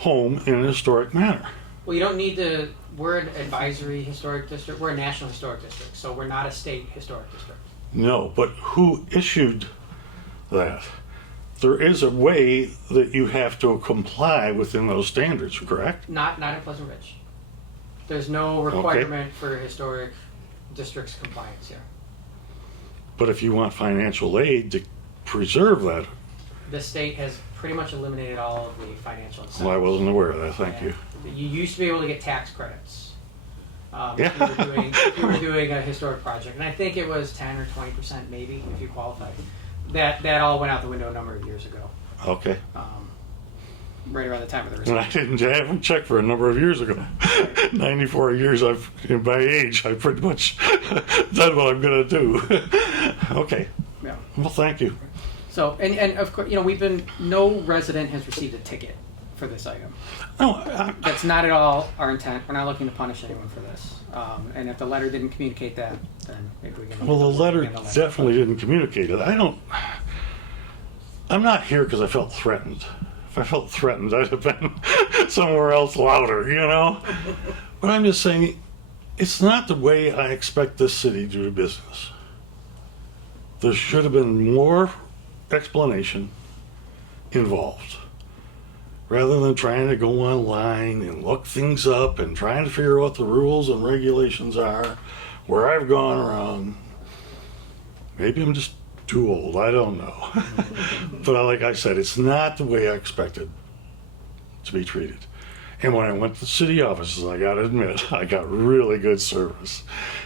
home in a historic manner. Well, you don't need to. We're an advisory historic district. We're a national historic district, so we're not a state historic district. No, but who issued that? There is a way that you have to comply within those standards, correct? Not in Pleasant Ridge. There's no requirement for historic districts compliance here. But if you want financial aid to preserve that, The state has pretty much eliminated all of the financial incentives. well, I wasn't aware of that, thank you. You used to be able to get tax credits. Yeah. If you were doing a historic project, and I think it was 10 or 20% maybe if you qualified. That all went out the window a number of years ago. Okay. Right around the time of the And I haven't checked for a number of years ago. 94 years in my age, I've pretty much done what I'm going to do. Okay. Yeah. Well, thank you. So, and of course, no resident has received a ticket for this item. No, That's not at all our intent. We're not looking to punish anyone for this. And if the letter didn't communicate that, then maybe we can. Well, the letter definitely didn't communicate it. I'm not here because I felt threatened. If I felt threatened, I'd have been somewhere else louder, But I'm just saying, it's not the way I expect this city to do business. There should have been more explanation involved. Rather than trying to go online and look things up and trying to figure out what the rules and regulations are, where I've gone wrong. Maybe I'm just too old, I don't know. But like I said, it's not the way I expected to be treated. And when I went to the city offices, I gotta admit, I got really good service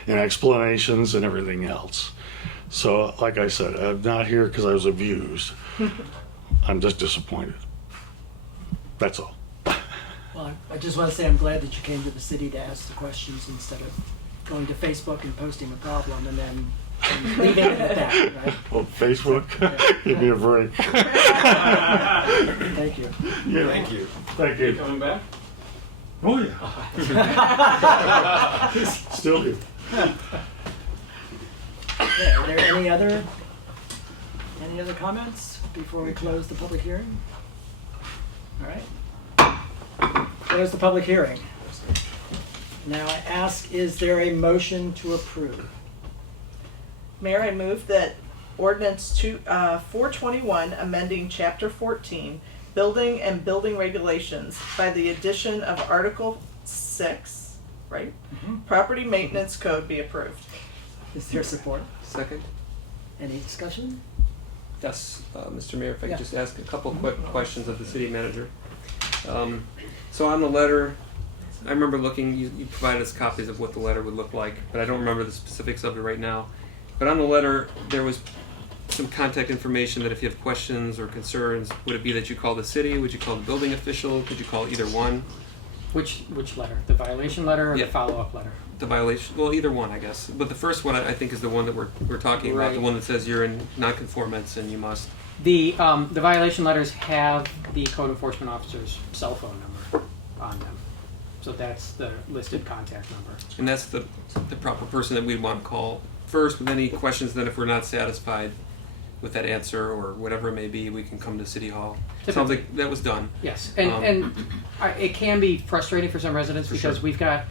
and explanations and everything else. So like I said, I'm not here because I was abused. I'm just disappointed. That's all. Well, I just want to say I'm glad that you came to the city to ask the questions instead of going to Facebook and posting a problem and then leaving it at that, right? Well, Facebook, give me a break. Thank you. Yeah. Thank you. Thank you. Coming back? Oh, yeah. Still here. Yeah, are there any other comments before we close the public hearing? All right. Close the public hearing. Now I ask, is there a motion to approve? Mayor, I move that ordinance 421 amending chapter 14, building and building regulations by the addition of article 6, right? Property maintenance code be approved. Is there support? Second. Any discussion? Yes, Mr. Mayor, if I Yeah. could just ask a couple quick questions of the city manager. So on the letter, I remember looking, you provided us copies of what the letter would look like, but I don't remember the specifics of it right now. But on the letter, there was some contact information that if you have questions or concerns, would it be that you call the city? Would you call the building official? Could you call either one? Which letter? The violation letter or Yeah. the follow-up letter? The violation, well, either one, I guess. But the first one, I think, is the one that we're talking about, Right. the one that says you're in nonconformance and you must. The violation letters have the code enforcement officer's cell phone number on them. So that's the listed contact number. And that's the proper person that we'd want to call first with any questions. Then if we're not satisfied with that answer or whatever it may be, we can come to City Hall. Sounds like that was done. Yes, and it can be frustrating for some residents because we've got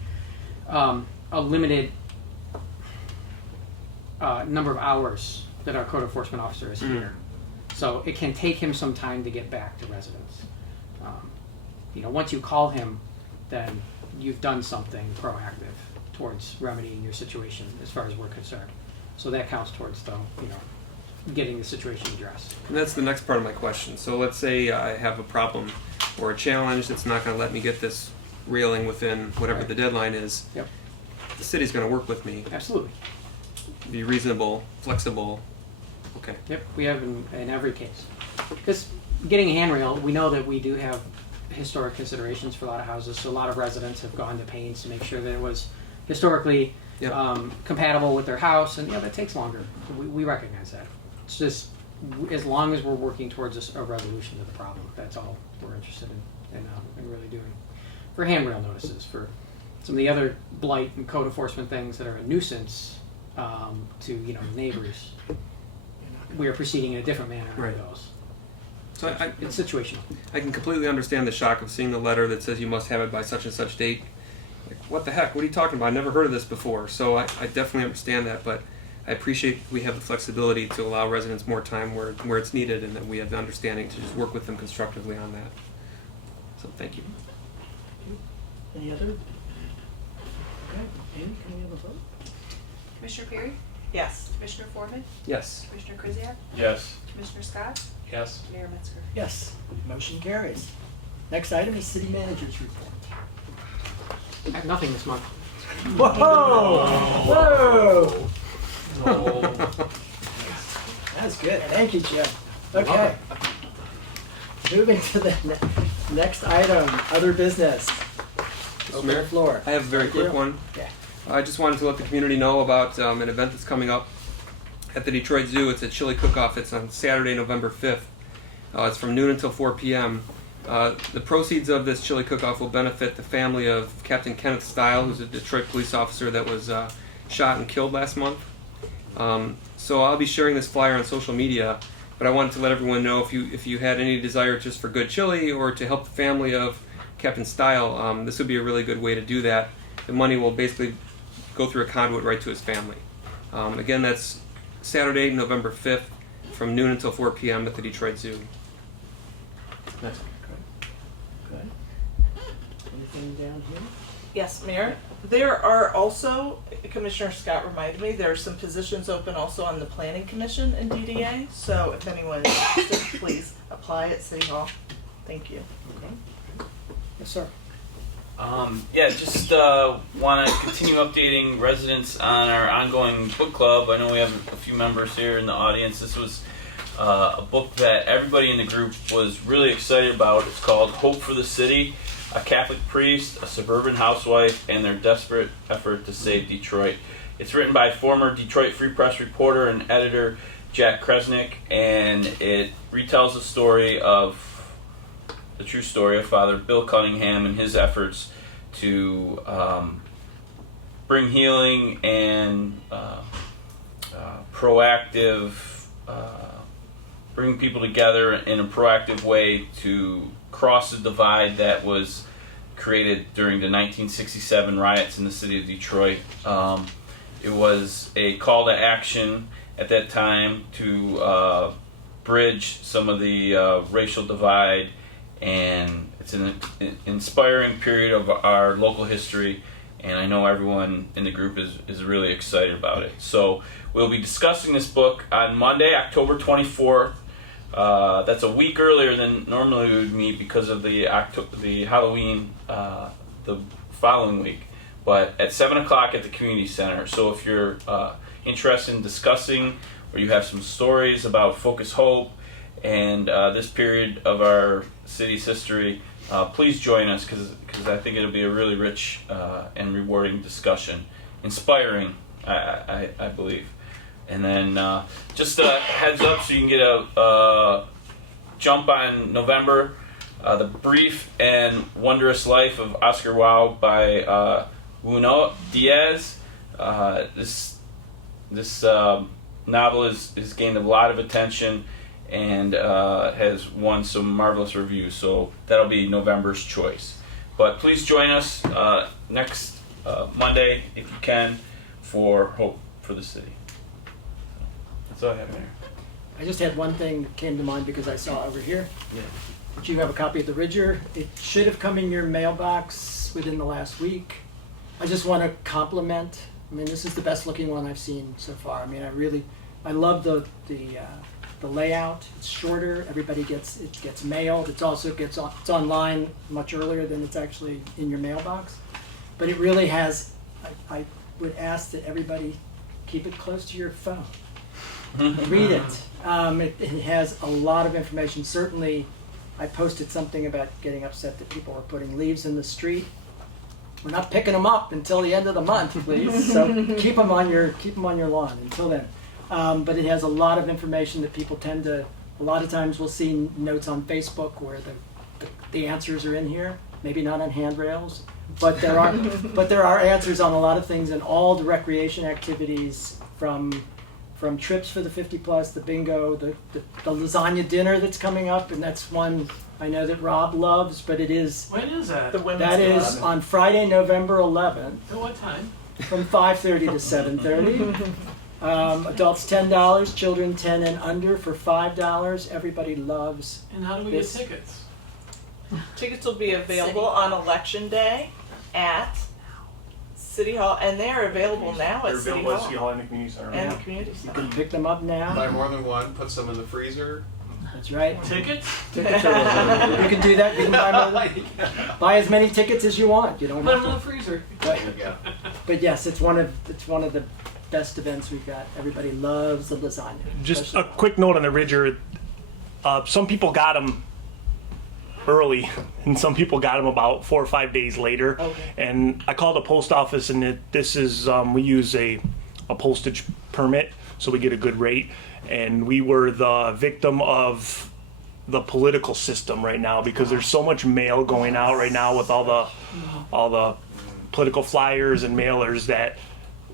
a limited number of hours that our code enforcement officer is here. So it can take him some time to get back to residents. Once you call him, then you've done something proactive towards remedying your situation as far as we're concerned. So that counts towards getting the situation addressed. And that's the next part of my question. So let's say I have a problem or a challenge that's not going to let me get this railing within whatever the deadline is. Yep. The city's going to work with me. Absolutely. Be reasonable, flexible. Okay. Yep, we have in every case. Because getting a handrail, we know that we do have historic considerations for a lot of houses, so a lot of residents have gone to pains to make sure that it was historically compatible with their house, and that takes longer. We recognize that. It's just, as long as we're working towards a resolution to the problem, that's all we're interested in really doing. For handrail notices, for some of the other blight and code enforcement things that are a nuisance to neighbors, we are proceeding in a different manner with those. So it's situational. I can completely understand the shock of seeing the letter that says you must have it by such and such date. Like, what the heck? What are you talking about? I've never heard of this before. So I definitely understand that, but I appreciate we have the flexibility to allow residents more time where it's needed, and that we have the understanding to just work with them constructively on that. So thank you. Any other? Okay. Amy, can we have a vote? Commissioner Perry? Yes. Commissioner Foreman? Yes. Commissioner Krzyjak? Yes. Commissioner Scott? Yes. Mayor Metzger? Yes. Motion carries. Next item is city manager's report. I have nothing this month. Whoa! Whoa! That's good. Thank you, Jim. Okay. Moving to the next item, other business. Open the floor. I have a very quick one. Yeah. I just wanted to let the community know about an event that's coming up at the Detroit Zoo. It's a chili cook-off. It's on Saturday, November 5th. It's from noon until 4 p.m. The proceeds of this chili cook-off will benefit the family of Captain Kenneth Stile, who's a Detroit police officer that was shot and killed last month. So I'll be sharing this flyer on social media, but I wanted to let everyone know if you had any desire just for good chili or to help the family of Captain Stile, this would be a really good way to do that. The money will basically go through a conduit right to his family. Again, that's Saturday, November 5th, from noon until 4 p.m. at the Detroit Zoo. Good. Anything down here? Yes, Mayor. There are also, Commissioner Scott reminded me, there are some positions open also on the Planning Commission in DDA. So if anyone is interested, please apply at City Hall. Thank you. Okay. Yes, sir. Just want to continue updating residents on our ongoing book club. I know we have a few members here in the audience. This was a book that everybody in the group was really excited about. It's called Hope for the City, a Catholic priest, a suburban housewife, and their desperate effort to save Detroit. It's written by former Detroit Free Press reporter and editor Jack Kresnick, and it retells the true story of Father Bill Cunningham and his efforts to bring healing and bring people together in a proactive way to cross the divide that was created during the 1967 riots in the city of Detroit. It was a call to action at that time to bridge some of the racial divide, and it's an inspiring period of our local history, and I know everyone in the group is really excited about it. So we'll be discussing this book on Monday, October 24th. That's a week earlier than normally we would meet because of the Halloween the following week, but at 7 o'clock at the community center. So if you're interested in discussing, or you have some stories about Focus Hope and this period of our city's history, please join us, because I think it'll be a really rich and rewarding discussion, inspiring, I believe. And then just a heads up so you can get a jump on November, The Brief and Wondrous Life of Oscar Wilde by Junot Diaz. This novel has gained a lot of attention and has won some marvelous reviews, so that'll be November's choice. But please join us next Monday, if you can, for Hope for the City. That's all I have, Mayor. I just had one thing that came to mind because I saw over here. Yeah. Did you have a copy of the Ridger? It should have come in your mailbox within the last week. I just want to compliment. I mean, this is the best looking one I've seen so far. I mean, I love the layout. It's shorter. Everybody gets mailed. It's online much earlier than it's actually in your mailbox. But it really has. I would ask that everybody keep it close to your phone. Read it. It has a lot of information. Certainly, I posted something about getting upset that people are putting leaves in the street. We're not picking them up until the end of the month, please. So keep them on your lawn until then. But it has a lot of information that people tend to. A lot of times we'll see notes on Facebook where the answers are in here. Maybe not on handrails, but there are answers on a lot of things, and all the recreation activities from trips for the 50 plus, the bingo, the lasagna dinner that's coming up, and that's one I know that Rob loves, but it is. When is that? That is on Friday, November 11th. At what time? From 5:30 to 7:30. Adults $10, children 10 and under for $5. Everybody loves. And how do we get tickets? Tickets will be available on Election Day at City Hall, and they are available now at City Hall. City Hall and the community center. And the community You center. can pick them up now. Buy more than one, put some in the freezer. That's right. Tickets? Tickets are, you can do that. You can buy as many tickets as you want. You don't Put have them in to. the freezer. But yes, it's one of the best events we've got. Everybody loves the lasagna. Just a quick note on the Ridger. Some people got them early, and some people got them about 4 or 5 days later. Okay. And I called the post office, and this is we use a postage permit, so we get a good rate. And we were the victim of the political system right now because there's so much mail going out right now with all the political flyers and mailers that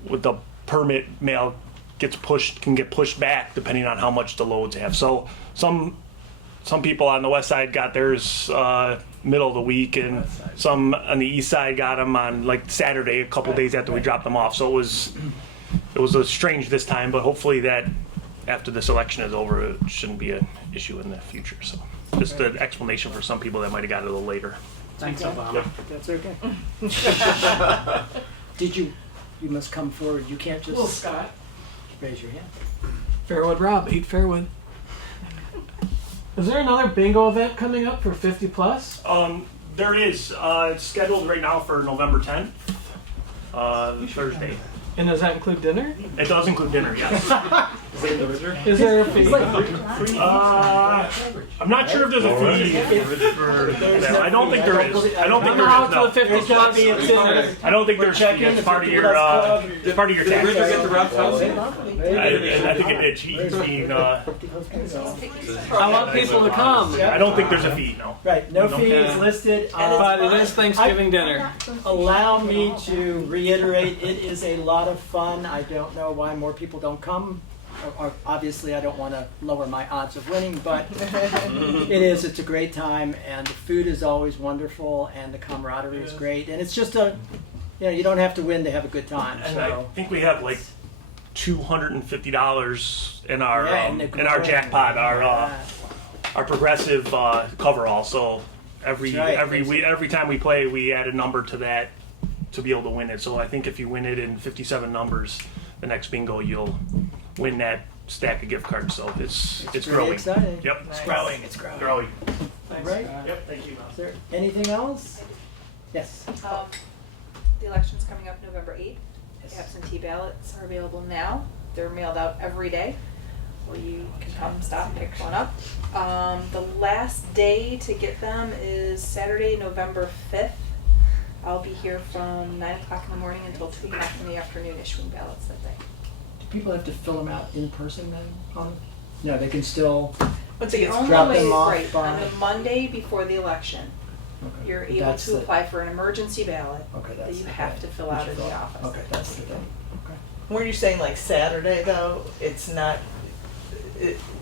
with the permit mail can get pushed back depending on how much the loads have. So some people on the west side got theirs middle of the week, and some on the east side got them on like Saturday, a couple days after we dropped them off. So it was a strange this time, but hopefully that after this election is over, it shouldn't be an issue in the future. So just an explanation for some people that might have got it a little later. Thanks, Obama. Yep. That's okay. Did you must come forward. You can't just Well, Scott. raise your hand. Fairwood Rob, 8 Fairwood. Is there another bingo event coming up for 50 plus? There is. It's scheduled right now for November 10th, Thursday. And does that include dinner? It does include dinner, yes. Is there a fee? I'm not sure if there's a fee for that. I don't think there is. I don't think there out is. to No. the 50 plus dinner. I don't think there's a fee. It's part of your tax. Get the Rob Thompson? I think he's being. I want people to come. I don't think there's a fee. No. Right, no fee is listed. But it is Thanksgiving dinner. Allow me to reiterate, it is a lot of fun. I don't know why more people don't come. Or obviously, I don't want to lower my odds of winning, but it's a great time, and the food is always wonderful, and the camaraderie is great, and it's just you don't have to win to have a good time. And So. I think we have like $250 in our and in our jackpot, our progressive coverall. So every time we play, we add a number to that to be able to win it. So I think if you win it in 57 numbers, the next bingo you'll win that stack of gift cards. So it's pretty growing. exciting. Yep, Nice. it's growing. Right? Yep, thank you. Is there anything else? Yes. The election's coming up November 8th. Absentee ballots are available now. They're mailed out every day. Well, you can come, stop, pick one up. The last day to get them is Saturday, November 5th. I'll be here from 9 o'clock in the morning until 2 o'clock in the afternoon issuing ballots that day. Do people have to fill them out in person then? No, they can still Once it gets drop them off right, by. on the Monday before the election, Okay. you're able That's to the- apply for an emergency ballot Okay, that that's you the have thing. to fill out in the office. Okay, that's the thing. Were you saying like Saturday though? It's not.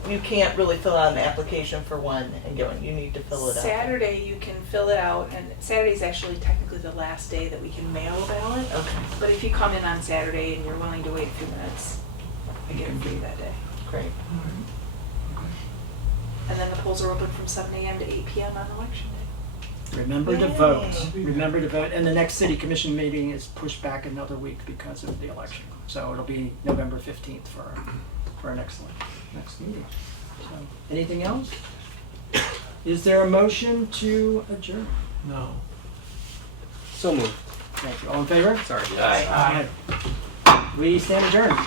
You can't really fill out an application for one and get one. You need to fill it out. Saturday you can fill it out, and Saturday's actually technically the last day that we can mail a ballot. Okay. But if you come in on Saturday and you're willing to wait a few minutes, I get it for you that day. Great. polls are open from 7 a.m. to 8 p.m. on election day. Remember to Yay. vote. Remember to vote. And the next city commission meeting is pushed back another week because of the election. So it'll be November 15th for our next meeting. So, anything else? Is there a motion to adjourn? No. So moved. Thank you. All in favor? Sorry. Aye. We stand adjourned.